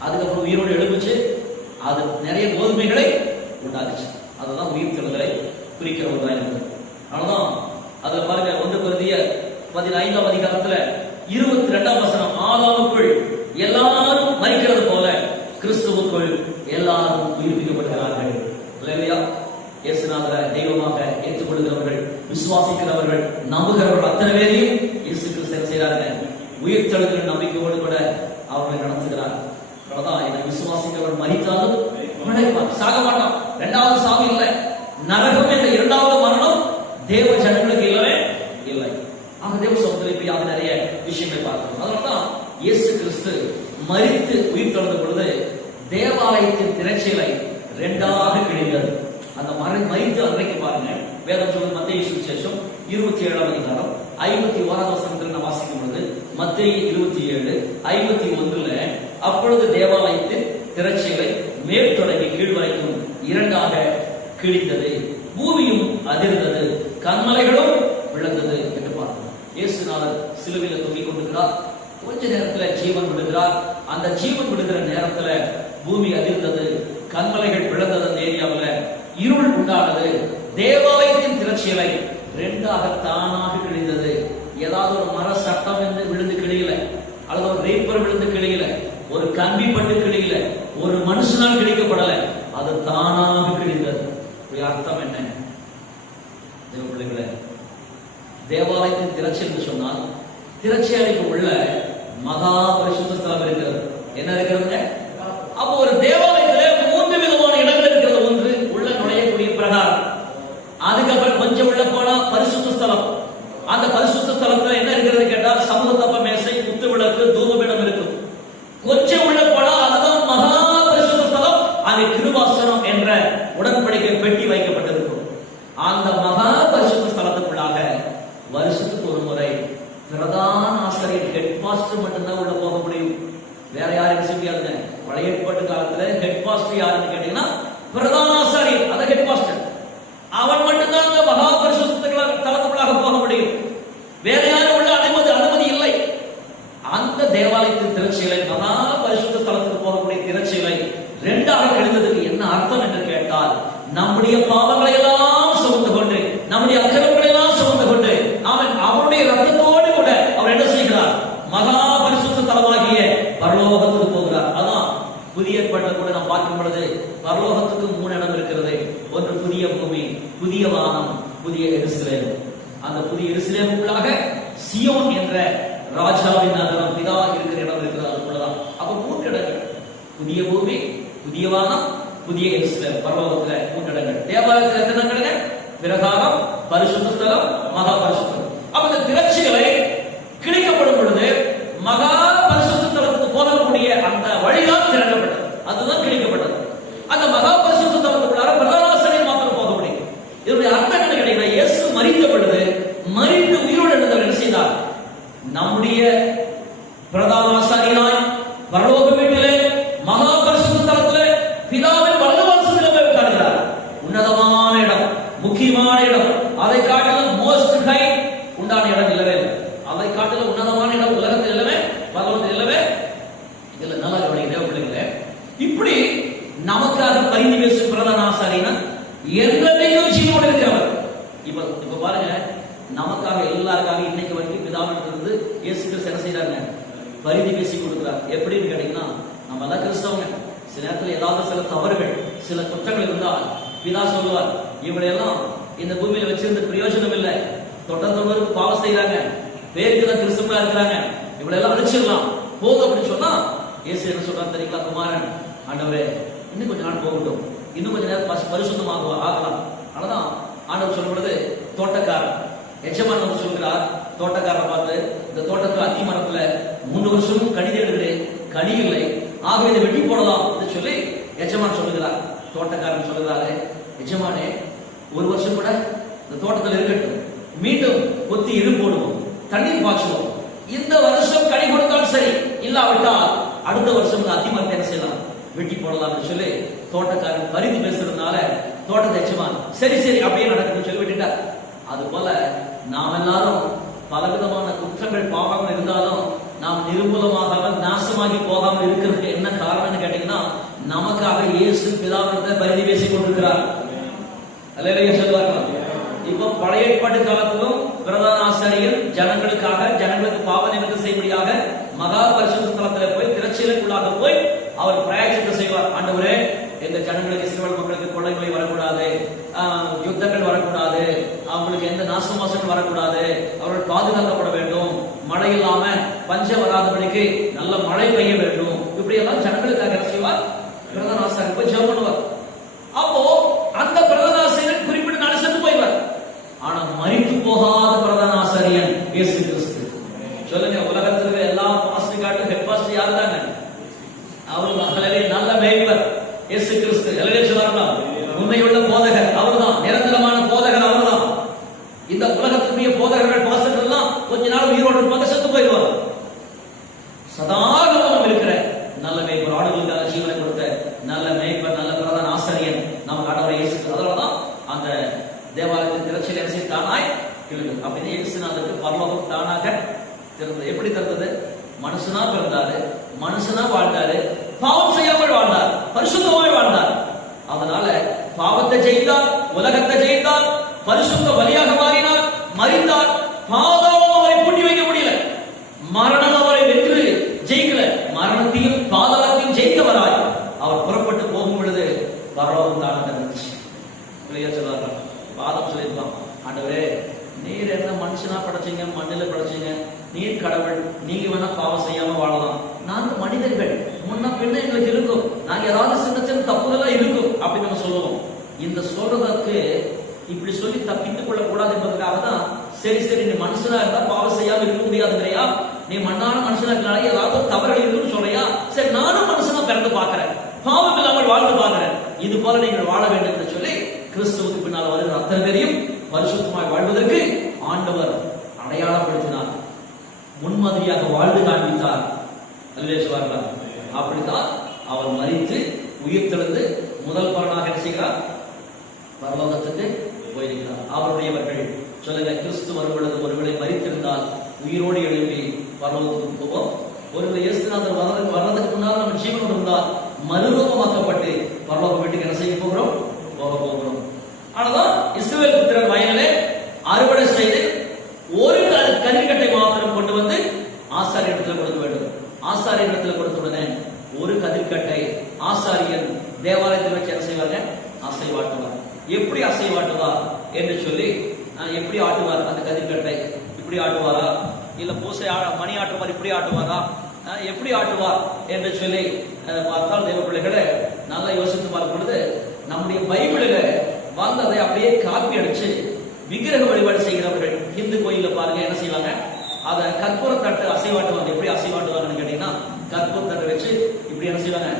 அதுக்கப்புறம் உயிரோடு எழுப்புச்சு, அது நிறைய கோதுமைகளை உண்டாக்குச்சு. அதுதான் உயிர்த்தெழுதலை குறிக்கிறவன் தான் இருக்குது. அதனால்தான் அதுல பாருங்க 1 கொரிந்தியர் 15ஆம் அதிகாரத்துல 22ஆம் வசனம், ஆதாமுக்குள் எல்லாரும் மரிக்கிறது போல கிறிஸ்துவுக்குள் எல்லாரும் உயிர்ப்பிக்கப்படுகிறார்கள். இல்லையா? இயேசுநாதரை தெய்வமாக ஏற்றுக்கொள்கிறவர்கள், விசுவாசிக்கிறவர்கள், நம்புகிறவர்கள் அத்தனை பேரையும் இயேசு கிறிஸ்து என்ன செய்யறாங்க? உயிர்த்தெழுதல் நம்பிக்கையோடு கூட அவர்களை நடத்துகிறார். என்னை விசுவாசிக்கிறவர் மரித்தாலும் சாக மாட்டான். இரண்டாவது சாவு இல்லை. நரகம் என்ற இரண்டாவது மரணம் தேவ ஜனங்களுக்கு இல்லவே இல்லை. ஆக தேவ சமூகத்தில் அது நிறைய விஷயங்கள் பார்க்கணும். அதனால்தான் இயேசு கிறிஸ்து மரித்து உயிர்த்தெழுந்த பொழுது தேவாலயத்தின் திரைச்சீலை இரண்டாக கிழிந்தது. அந்த மரித்து அன்றைக்கு பாருங்க, வேதம் சொல்லும் மத்தேயு சுவிசேஷம் 27ஆம் அதிகாரம் 51ஆம் வசனத்தில் நான் வாசிக்கும் பொழுது, மத்தேயு 27:51 அப்பொழுது தேவாலயத்தின் திரைச்சீலை மேல் தொடங்கி கீழ் வரைக்கும் இரண்டாக கிழிந்தது, பூமியும் அதிர்ந்தது, கன்மலைகளும் விழுந்தது என்று பார்க்கிறோம். இயேசுநாதர் சிலுவையில் தொங்கிக் கொண்டிருக்கிறார். கொஞ்ச நேரத்தில் ஜீவன் விடுகிறார். அந்த ஜீவன் விடுகிற நேரத்தில் பூமி அதிர்ந்தது, கன்மலைகள் விழுந்தது, அந்த ஏரியாவில் இருள் உண்டானது. தேவாலயத்தின் திரைச்சீலை ரெண்டாக தானாக கிழிந்தது. ஏதாவது ஒரு மர சட்டம் என்று விழுந்து கிழியல, அல்லது ஒரு ரேப்பர் விழுந்து கிழியல, ஒரு கம்பி பட்டு கிழியல, ஒரு மனுஷனால் கிழிக்கப்படல, அது தானாக கிழிந்தது. அர்த்தம் என்ன? தேவ பிள்ளைகளே, தேவாலயத்தின் திரைச்சி என்று சொன்னால் திரைச்சீலைக்கு உள்ள மகா பரிசுத்த ஸ்தலம் இருக்கிறது. என்ன இருக்கிறது? அப்போ ஒரு தேவாலயத்திலே 3 விதமான இடங்கள் இருக்கிறது. ஒன்று உள்ள நுழையக்கூடிய பிரகாரம், அதுக்கப்புறம் கொஞ்சம் உள்ள போனா பரிசுத்த ஸ்தலம். அந்த பரிசுத்த ஸ்தலத்துல என்ன இருக்கிறது கேட்டால் சமூகத்தப்ப மேசை, குத்து விளக்கு, தூபபீடம் இருக்கும். கொஞ்சம் உள்ள போனா அதுதான் மகா பரிசுத்த ஸ்தலம். அங்கே கிருபாசனம் என்ற உடன்படிக்கை பெட்டி வைக்கப்பட்டிருக்கும். அந்த மகா பரிசுத்த ஸ்தலத்துக்குள்ளாக வருஷத்துக்கு ஒரு முறை பிரதான ஆசிரியர் ஹெட் மாஸ்டர் மட்டும்தான் உள்ள போக முடியும். வேற யாரும் செய்ய முடியாதுங்க. பழைய ஏற்பாட்டு காலத்துல ஹெட் மாஸ்டர் யாருன்னு கேட்டீங்கன்னா பிரதான ஆசிரியர், அத ஹெட் மாஸ்டர். அவன் மட்டும்தான் அந்த மகா பரிசுத்த தலத்துக்குள்ளாக போக முடியும். வேற யாரும் உள்ள அனுமதி இல்லை. அந்த தேவாலயத்தின் திரைச்சீலை, மகா பரிசுத்த ஸ்தலத்துக்கு போகக்கூடிய திரைச்சீலை ரெண்டாக கிழிந்ததுக்கு என்ன அர்த்தம் என்று கேட்டால், நம்முடைய பாவங்களை எல்லாம் சுமந்து கொண்டு, நம்முடைய அக்கிரமங்களை எல்லாம் சுமந்து கொண்டு அவருடைய ரத்தத்தோடு கூட அவர் என்ன செய்கிறார்? மகா பரிசுத்த தலமாகிய பரலோகத்துக்கு போகிறார். அதான் புதிய ஏற்பாட்டில் கூட நாம் பார்க்கும் பொழுது பரலோகத்துக்கு 3 இடம் இருக்கிறது. ஒன்று புதிய பூமி, புதிய வானம், புதிய எருசலேம். அந்த புதிய எருசலேமுக்குள்ளாக சியோன் என்ற ராஜாவின் நகரம் பிதா இருக்கிற இடம் இருக்கிறது. அதுக்குள்ளதான். அப்ப 3 இடங்கள், புதிய பூமி, புதிய வானம், புதிய எருசலேம். பரலோகத்துல 3 இடங்கள். தேவாலயத்தில் எத்தனை இடங்கள்? பிரகாரம், பரிசுத்த ஸ்தலம், மகா பரிசுத்தம். அப்ப இந்த திரட்சிகளை கிழிக்கப்படும் பொழுது மகா பரிசுத்த ஸ்தலத்துக்கு போகக்கூடிய அந்த வழிதான் திறக்கப்பட்டது. அதுதான் கிழிக்கப்பட்டது. அந்த மகா பரிசுத்த ஸ்தலத்துக்குள்ளார பிரதான ஆசாரியர் மாத்திரம் போக முடியும். இதனுடைய அர்த்தம் என்ன கேட்டீங்கன்னா, இயேசு மரித்த பொழுது மரித்து உயிரோடு எழுந்தவர் என்ன செய்தார்? நம்முடைய பிரதான ஆசாரியனாய் பரலோக வீட்டிலே மகா பரிசுத்த ஸ்தலத்திலே பிதாவின் வலது வாசலிலே போய் உட்கார்கிறார். உன்னதமான இடம், முக்கியமான இடம். அதை காட்டிலும் மோஸ்ட் ஹை உண்டான இடம் இல்லவே இல்லை. அதை காட்டிலும் உன்னதமான இடம் உலகத்தில் இல்லவே, பரலோகத்தில் இல்லவே. இதுல நல்லா கவனிக்கிறேன் பிள்ளைங்களே. இப்படி நமக்காக பரிந்து பேசும் பிரதான ஆசாரியன் என்றைக்கும் ஜீவனோடு இருக்கிறவர். இப்ப பாருங்க, நமக்காக எல்லாருக்காக இன்னைக்கு வரைக்கும் பிதாவிலிருந்து இயேசு கிறிஸ்து என்ன செய்யறாங்க? பரிந்து பேசி கொடுக்கிறார். எப்படின்னு கேட்டீங்கன்னா, நம்ம எல்லாம் கிறிஸ்தவங்க. சில நேரத்தில் ஏதாவது சில தவறுகள், சில குற்றங்கள் இருந்தால் பிதா சொல்லுவார், இவளையெல்லாம் இந்த பூமியில வச்சிருந்து பிரயோஜனம் இல்லை, தொடர்ந்து பாவம் செய்யறாங்க, பேருக்கு தான் கிறிஸ்தவங்களா இருக்கிறாங்க, இவளெல்லாம் அழிச்சிடலாம் போதும் அப்படின்னு சொன்னா இயேசு என்ன சொல்றாரு தெரியுங்களா? குமாரன், ஆண்டவரே இன்னும் கொஞ்ச நாள் போகட்டும், இன்னும் கொஞ்ச நேரம் பரிசுத்தமாக ஆகலாம். அதனாலதான் ஆண்டவர் சொல்லும் பொழுது தோட்டக்காரன் எஜமான் சொல்கிறார், தோட்டக்காரனை பார்த்து, இந்த தோட்டத்துல அத்தி மரத்துல 3 வருஷமும் கனி தேடுகிறேன், கனி இல்லை, ஆகவே இதை வெட்டி போடலாம் என்று சொல்லி எஜமான் சொல்லுகிறார். தோட்டக்காரன் சொல்லுகிறாரு, எஜமானே 1 வருஷம் கூட இந்த தோட்டத்தில் இருக்கட்டும், மீண்டும் கொத்தி இழு போடுவோம், தண்ணீர் பாய்ச்சுவோம், இந்த வருஷம் கனி கொடுத்தால் சரி, இல்லாவிட்டால் அடுத்த வருஷம் அத்தி மரத்தை என்ன செய்யலாம்? வெட்டி போடலாம் சொல்லி தோட்டக்காரன் பரிந்து பேசுறதுனால தோட்டத்தை எஜமான் சரி சரி அப்படியே நடக்குன்னு சொல்லி விட்டுட்டார். அது போல நாம் எல்லாரும் பலவிதமான குற்றங்கள் பாவங்கள் இருந்தாலும் நாம் நிர்மூலமாக நாசமாகி போகாமல் இருக்கிறதுக்கு என்ன காரணம்னு கேட்டீங்கன்னா, நமக்காக இயேசு பிதாவிடத்தை பரிந்து பேசிக் கொண்டிருக்கிறார். அல்லேலூயா சொல்வார்கள். இப்போ பழைய ஏற்பாட்டு காலத்திலும் பிரதான ஆசாரியர் ஜனங்களுக்கு பாவ நிவர்த்தி செய்யும்படியாக மகா பரிசுத்த ஸ்தலத்தில் போய் திரட்சிகளுக்குள்ளாக போய் அவர் பிராயச்சித்தம் செய்வார். ஆண்டவரே, எங்க ஜனங்களுக்கு, இஸ்ரவேல் மக்களுக்கு கொள்ளைகளை வரக்கூடாது, யுத்தங்கள் வரக்கூடாது, அவங்களுக்கு எந்த நாசமாசங்கள் வரக்கூடாது, அவர்கள் பாதுகாக்கப்பட வேண்டும், மழை இல்லாம பஞ்சம் வராதபடிக்கு நல்ல மழை பெய்ய வேண்டும், இப்படி எல்லாம் ஜனங்களுக்காக என்ன செய்வார்? பிரதான ஆசாரியர் போய் ஜெபம் பண்ணுவார். அப்போ அந்த பிரதான ஆசாரியர் குறிப்பிட்ட நாள் செத்து போய்வார். ஆனா மரித்து போகாத பிரதான ஆசாரியன் இயேசு கிறிஸ்து. சொல்லுங்க, உலகத்துல எல்லாம் பாஸ்ட் காட்டு ஹெட் பாஸ்ட் யார் தாங்க? அவர்தான். நல்ல மேய்ப்பர் இயேசு கிறிஸ்து. உண்மையுள்ள போதகர் அவர்தான். நிரந்தரமான போதகர் அவர்தான். இந்த உலகத்துக்குரிய போதகர்கள் பாஸ்டர்கள் எல்லாம் கொஞ்ச நாள் உயிரோடு இருப்பாங்க, செத்து போயிடுவார். சதாகாலம் இருக்கிற நல்ல மேய்ப்பர், ஆடுகளுக்காக ஜீவனை கொடுத்த நல்ல மேய்ப்பர், நல்ல பிரதான ஆசாரியன் நம்ம ஆண்டவர் இயேசு. அதனாலதான் அந்த தேவாலயத்தின் திரட்சியில் தானாய் கிழக்கு அப்படின்னு இயேசுநாதருக்கு பரலோகம் தானாக திறந்தது. எப்படி திறந்தது? மனுஷனா பிறந்தாரு, மனுஷனா வாழ்ந்தாரு, பாவம் செய்யாமல் வாழ்ந்தார், பரிசுத்தமாய் வாழ்ந்தார். அதனால பாவத்தை ஜெயித்தார், உலகத்தை ஜெயித்தார், பரிசுத்த பலியாக மாறினார், மரித்தார். பாதாளம் அவரை பூட்டி வைக்க முடியல, மரணம் அவரை வென்று ஜெயிக்கல. மரணத்தையும் பாதாளத்தையும் ஜெயித்தவராய் அவர் புறப்பட்டு போகும் பொழுது பரலோகம் தானாக இருந்துச்சு. சொல்வார்கள், பாதம் சொல்லியிருக்கலாம், ஆண்டவரே நீர் என்ன மனுஷனா படைச்சீங்க, மண்ணில படைச்சீங்க, நீர் கடவுள், நீங்க வேணா பாவம் செய்யாம வாழலாம், நாங்க மனிதர்கள், முன்ன பின்ன எங்களுக்கு இருக்கும், நாங்க ஏதாவது சின்ன சின்ன தப்புதெல்லாம் இருக்கும் அப்படின்னு நம்ம சொல்லுவோம். இந்த சொல்றதற்கு இப்படி சொல்லி தப்பித்துக் கொள்ள கூடாது என்பதற்காக தான், சரி சரி நீ மனுஷனா இருந்தா பாவம் செய்யாம இருக்க முடியாதுங்கிறையா, நீ மண்ணான மனுஷனா இருக்கனால ஏதாவது தவறுகள் இருக்குன்னு சொல்றியா, சரி நானும் மனுஷனா பிறந்து பாக்குறேன், பாவம் இல்லாமல் வாழ்ந்து பாக்குறேன், இது போல நீங்கள் வாழ வேண்டும் என்று சொல்லி கிறிஸ்துவுக்கு பின்னால் வருகிற அத்தனை பேரையும் பரிசுத்தமாய் வாழ்வதற்கு ஆண்டவர் அடையாளப்படுத்தினார், முன்மாதிரியாக வாழ்ந்து காண்பித்தார். அல்லேலூயா. அப்படித்தான் அவர் மரித்து உயிர்த்தெழுந்து முதல் பலனாக செய்கிறார், பரலோகத்துக்கு போயிருக்கிறார். அவருடையவர்கள் சொல்லுங்க, கிறிஸ்து வரும் பொழுது ஒருவேளை மரித்திருந்தால் உயிரோடு எழுப்பி பரலோகத்துக்கு போவோம். ஒருவேளை இயேசுநாதர் வர்றதுக்கு முன்னால் நம்ம ஜீவனோடு இருந்தால் மறுரூபமாக்கப்பட்டு பரலோக வீட்டுக்கு என்ன செய்ய போகிறோம்? போக போகிறோம். ஆனாதான் இஸ்ரவேல் புத்திரர் வயலிலே அறுவடை செய்து ஒரு கதிர்கட்டை மாத்திரம் கொண்டு வந்து ஆசாரியரிடத்தில் கொடுக்க வேண்டும். ஆசாரியரிடத்தில் கொடுத்த உடனே ஒரு கதிர்கட்டை ஆசாரியன் தேவாலயத்தில் வச்சு என்ன செய்வாங்க? அசைவாட்டுவார். எப்படி அசைவாட்டுவார் என்று சொல்லி, எப்படி ஆட்டுவார் அந்த கதிர்கட்டை? இப்படி ஆட்டுவாரா, இல்ல பூசை மணி ஆட்டுவார் இப்படி ஆட்டுவாரா, எப்படி ஆட்டுவார் என்று சொல்லி பார்த்தால் தேவ பிள்ளைகளை நல்லா யோசித்து பார்க்கும் பொழுது நம்முடைய பைபிளில வந்ததை அப்படியே காப்பி அடிச்சு விக்கிரக வழிபாடு செய்கிறவர்கள் இந்து கோயில பாருங்க என்ன செய்வாங்க, அதை கற்பூர தட்டு அசைவாட்டுவாங்க. எப்படி அசைவாட்டுவாங்கன்னு கேட்டீங்கன்னா, கற்பூர தட்டை வச்சு இப்படி என்ன செய்வாங்க,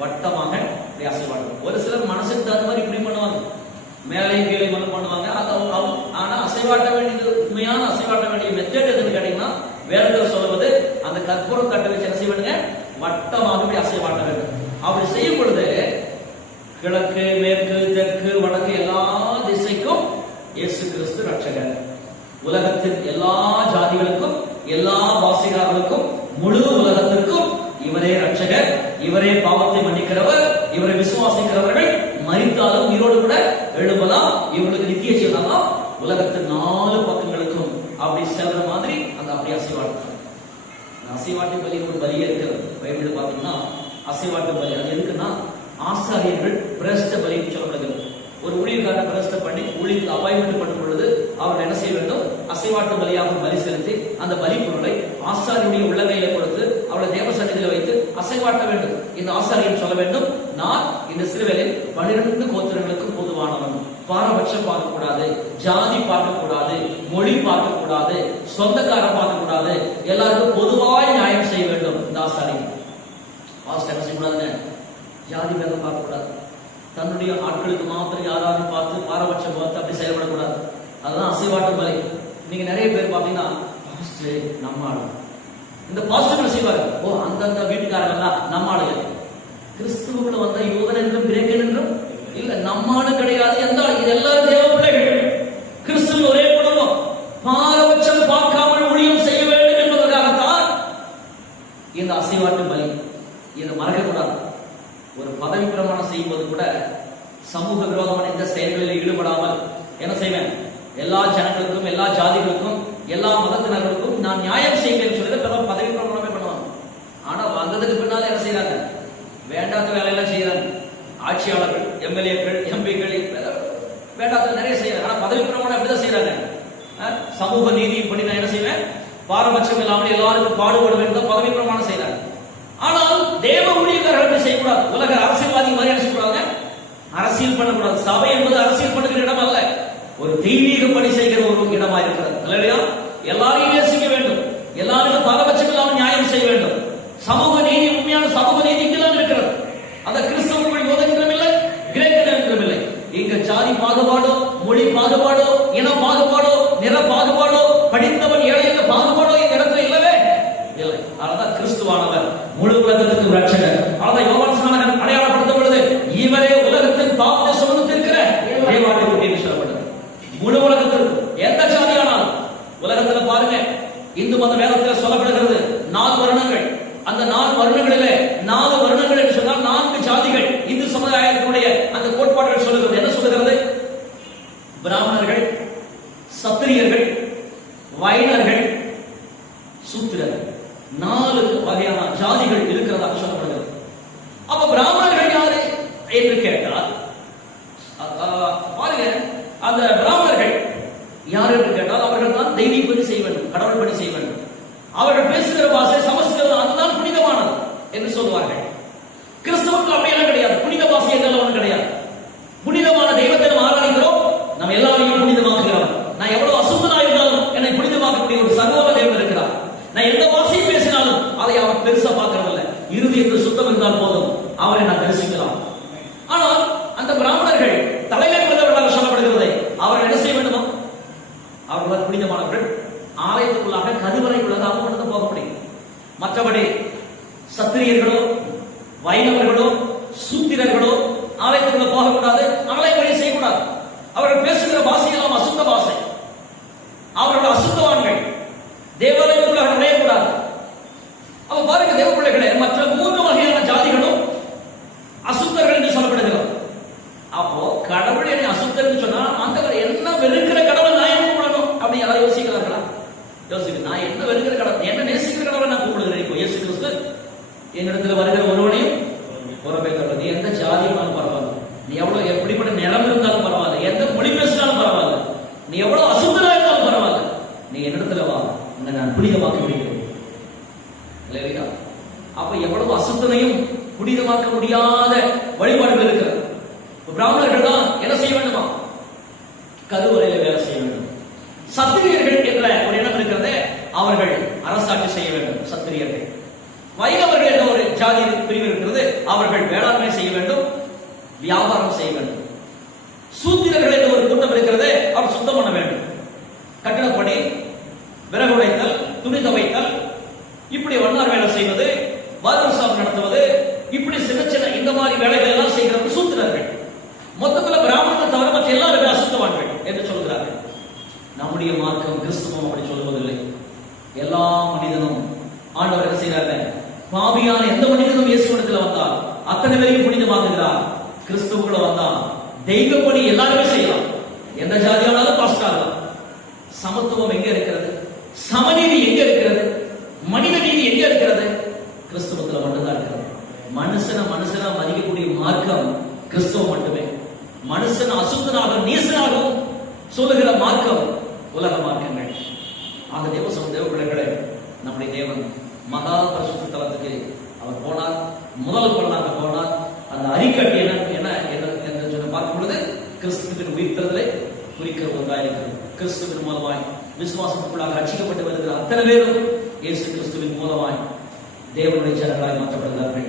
வட்டமாக இப்படி அசைவாட்டுவாங்க. ஒரு சிலர் மனசுக்கு தகுந்த மாதிரி இப்படி பண்ணுவாங்க, மேலையும் கீழே மனம் பண்ணுவாங்க. ஆனா அசைவாட்ட வேண்டியது, உண்மையான அசைவாட்ட வேண்டிய மெத்தட் எதுன்னு கேட்டீங்கன்னா, வேதத்தில் சொல்வது அந்த கற்பூர தட்டை வச்சு என்ன செய்வாங்க, வட்டமாக இப்படி அசைவாட்ட வேண்டும். அப்படி செய்யும் பொழுது கிழக்கு மேற்கு தெற்கு வடக்கு எல்லா திசைக்கும் இயேசு கிறிஸ்து ரட்சகர். உலகத்தின் எல்லா ஜாதிகளுக்கும் எல்லா வாசிகார்களுக்கும் முழு உலகத்திற்கும் இவரே ரட்சகர், இவரே பாவத்தை மன்னிக்கிறவர். இவரை விசுவாசிக்கிறவர்கள் மரித்தாலும் உயிரோடு கூட எழும்பலாம், இவர்களுக்கு நித்திய ஜீவனம். உலகத்தின் 4 பக்கங்களுக்கும் அப்படி செல்ற மாதிரி அந்த அப்படி அசைவாட்டு அசைவாட்டு பலி ஒரு பலியே இருக்கிறது. பைபிள் பாத்தீங்கன்னா அசைவாட்டு பலி அது எதுக்குன்னா, ஆசாரியர்கள் பிரஸ்த பலின்னு சொல்லப்படுகிறது. ஒரு ஊழியர்காரன் பிரஸ்த பண்ணி ஊழியருக்கு அப்பாயின்மெண்ட் பண்ணும் பொழுது அவர் என்ன செய்ய வேண்டும், அசைவாட்டு பலியாக பலி செலுத்தி அந்த பலி பொருளை ஆசாரியுடைய உள்ளங்கையில கொடுத்து அவளை தேவ சன்னிதியில வைத்து அசைவாட்ட வேண்டும். இந்த ஆசாரியன் சொல்ல வேண்டும், நான் இந்த இஸ்ரவேலில் 12 கோத்திரங்களுக்கு பொதுவானவன், பாரபட்சம் பார்க்க கூடாது, ஜாதி பார்க்க கூடாது, மொழி பார்க்க கூடாது, சொந்தக்காரன் பார்க்க கூடாது, எல்லாருக்கும் பொதுவாய் நியாயம் செய்ய வேண்டும். இந்த ஆசாரியன் என்ன செய்யக்கூடாதுங்க, ஜாதி பேதம் பார்க்க கூடாது, தன்னுடைய ஆட்களுக்கு மாத்திரம் யாராரும் பார்த்து பாரபட்சம் பார்த்து அப்படி செயல்படக்கூடாது. அதுதான் அசைவாட்டு பலி. நீங்க நிறைய பேர் பாத்தீங்கன்னா, நம்ம ஆளு, இந்த பாஸ்டர் செய்வாரு, ஓ அந்தந்த வீட்டுக்காரங்கெல்லாம் நம்ம ஆளுங்க. கிறிஸ்துவுக்குள்ள வந்த யூதன் என்றும் கிரேக்கன் என்றும் இல்ல, நம்ம ஆளு கிடையாது. எந்த ஆளு? இது எல்லாரும் தேவ பிள்ளைகள், கிறிஸ்து ஒரே குடும்பம். பாரபட்சம் பார்க்காமல் ஊழியம் செய்ய வேண்டும் என்பதற்காகத்தான் இந்த அசைவாட்டு பலி. இதை மறக்கக்கூடாது. ஒரு பதவி பிரமாணம் செய்யும்போது கூட சமூக விரோதமான எந்த செயல்களில் ஈடுபடாமல் என்ன செய்வேன், எல்லா ஜனங்களுக்கும் எல்லா ஜாதிகளுக்கும் எல்லா மதத்தினர்களுக்கும் நான் நியாயம் செய்வேன் சொல்லி பதவி பிரமாணமே பண்ணுவாங்க. ஆனா வந்ததுக்கு பின்னால என்ன செய்யறாங்க, வேண்டாத வேலையெல்லாம் செய்யறாங்க. ஆட்சியாளர்கள், எம்எல்ஏக்கள், எம்பிக்கள் வேண்டாத நிறைய செய்யறாங்க. ஆனா பதவி பிரமாணம் எப்படிதான் செய்யறாங்க, சமூக நீதியின்படி நான் என்ன செய்வேன், பாரபட்சம் இல்லாமல் எல்லாருக்கும் பாடுபடுவேன் தான் பதவி பிரமாணம் செய்யறாங்க. ஆனால் தேவ ஊழியக்காரர்கள் செய்யக்கூடாது. உலக அரசியல்வாதி மாதிரி என்ன செய்யக்கூடாது, அரசியல் பண்ணக்கூடாது. சபை என்பது அரசியல் பண்ணுகிற இடம் அல்ல, ஒரு தெய்வீக பணி செய்கிற ஒரு இடமா இருக்கிறது. இல்லையா? எல்லாரையும் நேசிக்க வேண்டும், எல்லாருக்கும் பாரபட்சம் இல்லாமல் நியாயம் செய்ய வேண்டும். சமூக நீதி, உண்மையான சமூக நீதி இங்கெல்லாம் இருக்கிறது. அந்த கிறிஸ்தவர்கள் யோதனிடம் இல்லை, கிரேக்கனிடம் இல்லை. இங்க ஜாதி பாகுபாடோ, மொழி பாகுபாடோ, இன பாகுபாடோ, நிற பாகுபாடோ, படித்தவன் ஏழை என்ற பாகுபாடோ இந்த இடத்துல இல்லவே இல்லை. அதனால்தான் கிறிஸ்துவானவர் முழு உலகத்துக்கு ரட்சகர். அதான் யோவான் ஸ்நானகன் அடையாளப்படுத்தும் பொழுது இவரே உலகத்தின் பாவத்தை சுமந்து இருக்கிற தேவாலயம் என்று சொல்லப்படுது. முழு உலகத்திற்கு எந்த ஜாதியானாலும் உலகத்துல பாருங்க, இந்து மத வேதத்தில் சொல்லப்படுகிறது 4 வருணங்கள். அந்த 4 வருணங்களிலே 4 வருணங்கள் என்று சொன்னால் 4 ஜாதிகள். இந்து சமுதாயத்தினுடைய அந்த கோட்பாடுகள் சொல்லுகிறது. என்ன சொல்லுகிறது? பிராமணர்கள், சத்திரியர்கள், வைணர்கள், சூத்திரர்கள், 4 வகையான ஜாதிகள் இருக்கிறதாக சொல்லப்படுகிறது. அப்ப பிராமணர்கள் யாரு என்று கேட்டால் பாருங்க, அந்த பிராமணர்கள் யார் என்று கேட்டால் அவர்கள் தான் தெய்வீக பணி செய்ய வேண்டும், கடவுள் பணி செய்ய வேண்டும். அவர்கள் பேசுகிற பாஷை சமஸ்கிருதம், அதுதான் புனிதமானது என்று சொல்வார்கள். கிறிஸ்தவர்கள் அப்படியெல்லாம் கிடையாது. புனித பாஷை என்றெல்லாம் ஒன்றும் கிடையாது. புனிதமான தெய்வத்தை நாம் ஆராதிக்கிறோம், நம்ம எல்லாரையும் புனிதமாக்குகிறோம். நான் எவ்வளவு அசுத்தனா இருந்தாலும் என்னை புனிதமாக்கக்கூடிய ஒரு சர்வ தேவன் இருக்கிறார். நான் எந்த வாசியை பேசினாலும் அதை அவர் பெருசா பார்க்கறதில்லை. இறுதியத்தில் சுத்தம் இருந்தால் போதும், அவரை நான் தரிசிக்கலாம். ஆனால் அந்த பிராமணர்கள் தலைமை பிறந்தவர்களாக சொல்லப்படுகிறது. அவர்கள் என்ன செய்ய வேண்டுமோ, அவர்கள் புனிதமானவர்கள். ஆலயத்துக்குள்ளாக கருவறைக்குள்ளாக அவங்க போக முடியும். மற்றபடி சத்திரியர்களோ, வைணவர்களோ, சூத்திரர்களோ ஆலயத்துக்குள்ள போகக்கூடாது, ஆலய பணி செய்யக்கூடாது. அவர்கள் பேசுகிற பாஷையெல்லாம் அசுத்த பாஷை. அவர்கள் அசுத்தவான்கள், தேவாலயத்துக்குள்ளாக நுழையக்கூடாது. அப்ப பாருங்க தேவ பிள்ளைகளே, மற்ற 3 வகையான ஜாதிகளும் அசுத்தர்கள் என்று சொல்லப்படுகிறது. அப்போ கடவுள் என்னை அசுத்தர் என்று சொன்னா, அந்த என்ன வெறுக்கிற கடவுளை நான் என்ன கூப்பிடணும் அப்படி யாராவது யோசிக்கிறார்களா? யோசிக்க, நான் என்ன வெறுக்கிற கடவுள், என்ன நேசிக்கிற கடவுளை நான் கூப்பிடுகிறேன். இப்போ இயேசு கிறிஸ்து என்னிடத்துல வருகிற ஒருவனையும் புறம்பே தள்ள, நீ எந்த ஜாதியும் பரவாயில்ல, நீ எவ்வளவு எப்படிப்பட்ட நிறம் இருந்தாலும் பரவாயில்ல, எந்த மொழி பேசினாலும் பரவாயில்ல, நீ எவ்வளவு அசுத்தனா இருந்தாலும் பரவாயில்ல, நீ என்னிடத்துல வா, உன்னை நான் புனிதமாக்கி விடுகிறேன். இல்லையா? அப்ப எவ்வளவு அசுத்தனையும் புனிதமாக்க முடியாத வழிபாடுகள் இருக்கிறது. பிராமணர்கள் தான் என்ன செய்ய வேண்டுமா? கருவறையில் வேலை செய்ய வேண்டும். சத்திரியர்கள் என்ற ஒரு இடம் இருக்கிறது, அவர்கள் அரசாட்சி செய்ய வேண்டும். சத்திரியர்கள். வைணவர்கள் என்ற ஒரு ஜாதி பிரிவு இருக்கிறது, அவர்கள் வேளாண்மை செய்ய வேண்டும், வியாபாரம் செய்ய வேண்டும். சூத்திரர்கள் என்ற ஒரு கூட்டம் இருக்கிறது, அவர் சுத்தம் பண்ண வேண்டும். கட்டிடப்பணி, விறகு உடைத்தல், துணி துவைத்தல், இப்படி வண்ணார் வேலை செய்வது, வார்த்தசாப் நடத்துவது, இப்படி சின்ன சின்ன இந்த மாதிரி வேலைகள் எல்லாம் செய்கிறவர்கள் சூத்திரர்கள். மொத்தத்தில் பிராமணர்கள் தவிர மற்ற எல்லாருமே அசுத்தவான்கள் என்று சொல்கிறார்கள். நம்முடைய மார்க்கம் கிறிஸ்துவம் அப்படி சொல்வதில்லை. எல்லா மனிதனும் ஆண்டவர் என்ன செய்கிறார்கள்? பாவியான எந்த மனிதனும் இயேசுவிடத்தில் வந்தால் அத்தனை பேரையும் புனிதமாக்குகிறார். கிறிஸ்துவுக்குள்ள வந்தால் தெய்வப்படி எல்லாருமே செய்யலாம். எந்த ஜாதியானாலும் பாஸ்டர் ஆகலாம். சமத்துவம் எங்க இருக்கிறது? சமநீதி எங்க இருக்கிறது? மனித நீதி எங்க இருக்கிறது? கிறிஸ்துவத்தில் மட்டும்தான் இருக்கிறது. மனுஷனா மதிக்கக்கூடிய மார்க்கம் கிறிஸ்துவம் மட்டுமே. மனுஷன் அசுத்தனாக நீசனாகவும் சொல்லுகிற மார்க்கம் உலக மார்க்கங்கள். அந்த தேவ பிள்ளைகளே, நம்முடைய தேவன் மகா பரிசுத்த தலத்துக்கு அவர் போனார். முதல் பலனாக போனார். அந்த அறிக்கை என்ன பார்க்கும் பொழுது கிறிஸ்துவின் உயிர்த்தெழுதலை குறிக்கிற ஒன்றாக இருக்கிறது. கிறிஸ்துவின் மூலமாய் விசுவாசத்துக்குள்ளாக ரட்சிக்கப்பட்டு வருகிற அத்தனை பேரும் இயேசு கிறிஸ்துவின் மூலமாய் தேவனுடைய ஜனங்களாய் மாற்றப்படுகிறார்கள்.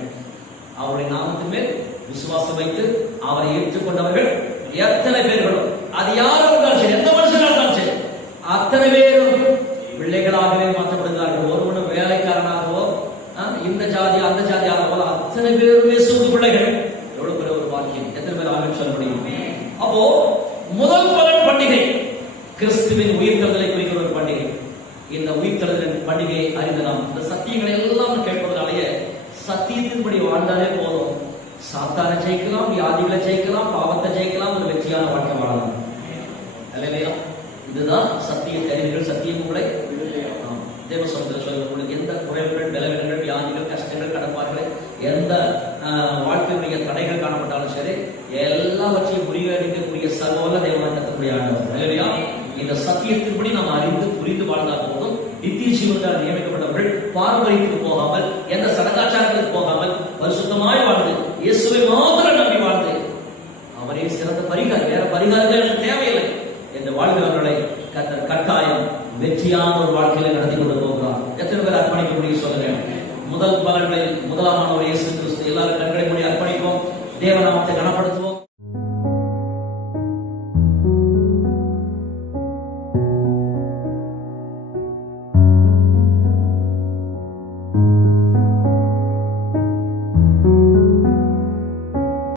அவருடைய நாமத்தின் மேல் விசுவாசம் வைத்து அவரை ஏற்றுக்கொண்டவர்கள் எத்தனை பேர்களும், அது யாரும் இருந்தாலும் சரி, எந்த மனுஷனாக இருந்தாலும் சரி, அத்தனை பேரும் பிள்ளைகளாகவே மாற்றப்படுகிறார்கள். ஒருவனும் வேலைக்காரனாகவோ இந்த ஜாதி அந்த ஜாதி ஆகவோ அத்தனை பேருமே இயேசுவின் பிள்ளைகள். எவ்வளவு பெரிய ஒரு வாக்கியம்! எத்தனை பேர் ஆக சொல்ல முடியும்? அப்போ முதல் பலன் பண்டிகை கிறிஸ்துவின் உயிர்த்தெழுதலை குறிக்கிற ஒரு பண்டிகை. இந்த உயிர்த்தெழுதலின் பண்டிகையை அறிந்த நாம் இந்த சத்தியங்களை எல்லாம் கேட்பதனாலேயே சத்தியத்தின்படி வாழ்ந்தாலே போதும். சாத்தானை ஜெயிக்கலாம், வியாதிகளை ஜெயிக்கலாம், பாவத்தை ஜெயிக்கலாம், ஒரு வெற்றியான வாழ்க்கை வாழலாம். இல்லையா? இதுதான் சத்திய தெரிவுகள். சத்தியம் உங்களை தேவ சமூகத்தில் சொல்ல எந்த குறைவுகள், பலவீனங்கள், வியாதிகள், கஷ்டங்கள், கடப்பாடுகள், எந்த வாழ்க்கையுடைய தடைகள் காணப்பட்டாலும் சரி, எல்லாவற்றையும் முறியடிக்கக்கூடிய சர்வவல்ல தேவனாகக்கூடிய ஆண்டவர். இல்லையா? இந்த சத்தியத்தின்படி நாம் அறிந்து புரிந்து வாழ்ந்தால் போதும். நித்திய ஜீவனுக்காக நியமிக்கப்பட்டவர்கள் பாரம்பரியத்துக்கு போகாமல், எந்த சடங்காச்சாரத்துக்கு போகாமல், பரிசுத்தமாய் வாழ்ந்து இயேசுவை மாத்திரம் நம்பி வாழ்ந்து அவரே சிறந்த பரிகாரம், வேற பரிகாரங்கள் தேவையில்லை என்று வாழ்கிறவர்களை கர்த்தர் கட்டாயம் வெற்றியான ஒரு வாழ்க்கையில நடத்தி கொண்டு போகிறார். எத்தனை பேர் அர்ப்பணிக்க முடியும் சொல்லுங்க? முதல் பலன்களில் முதலாமானவர் இயேசு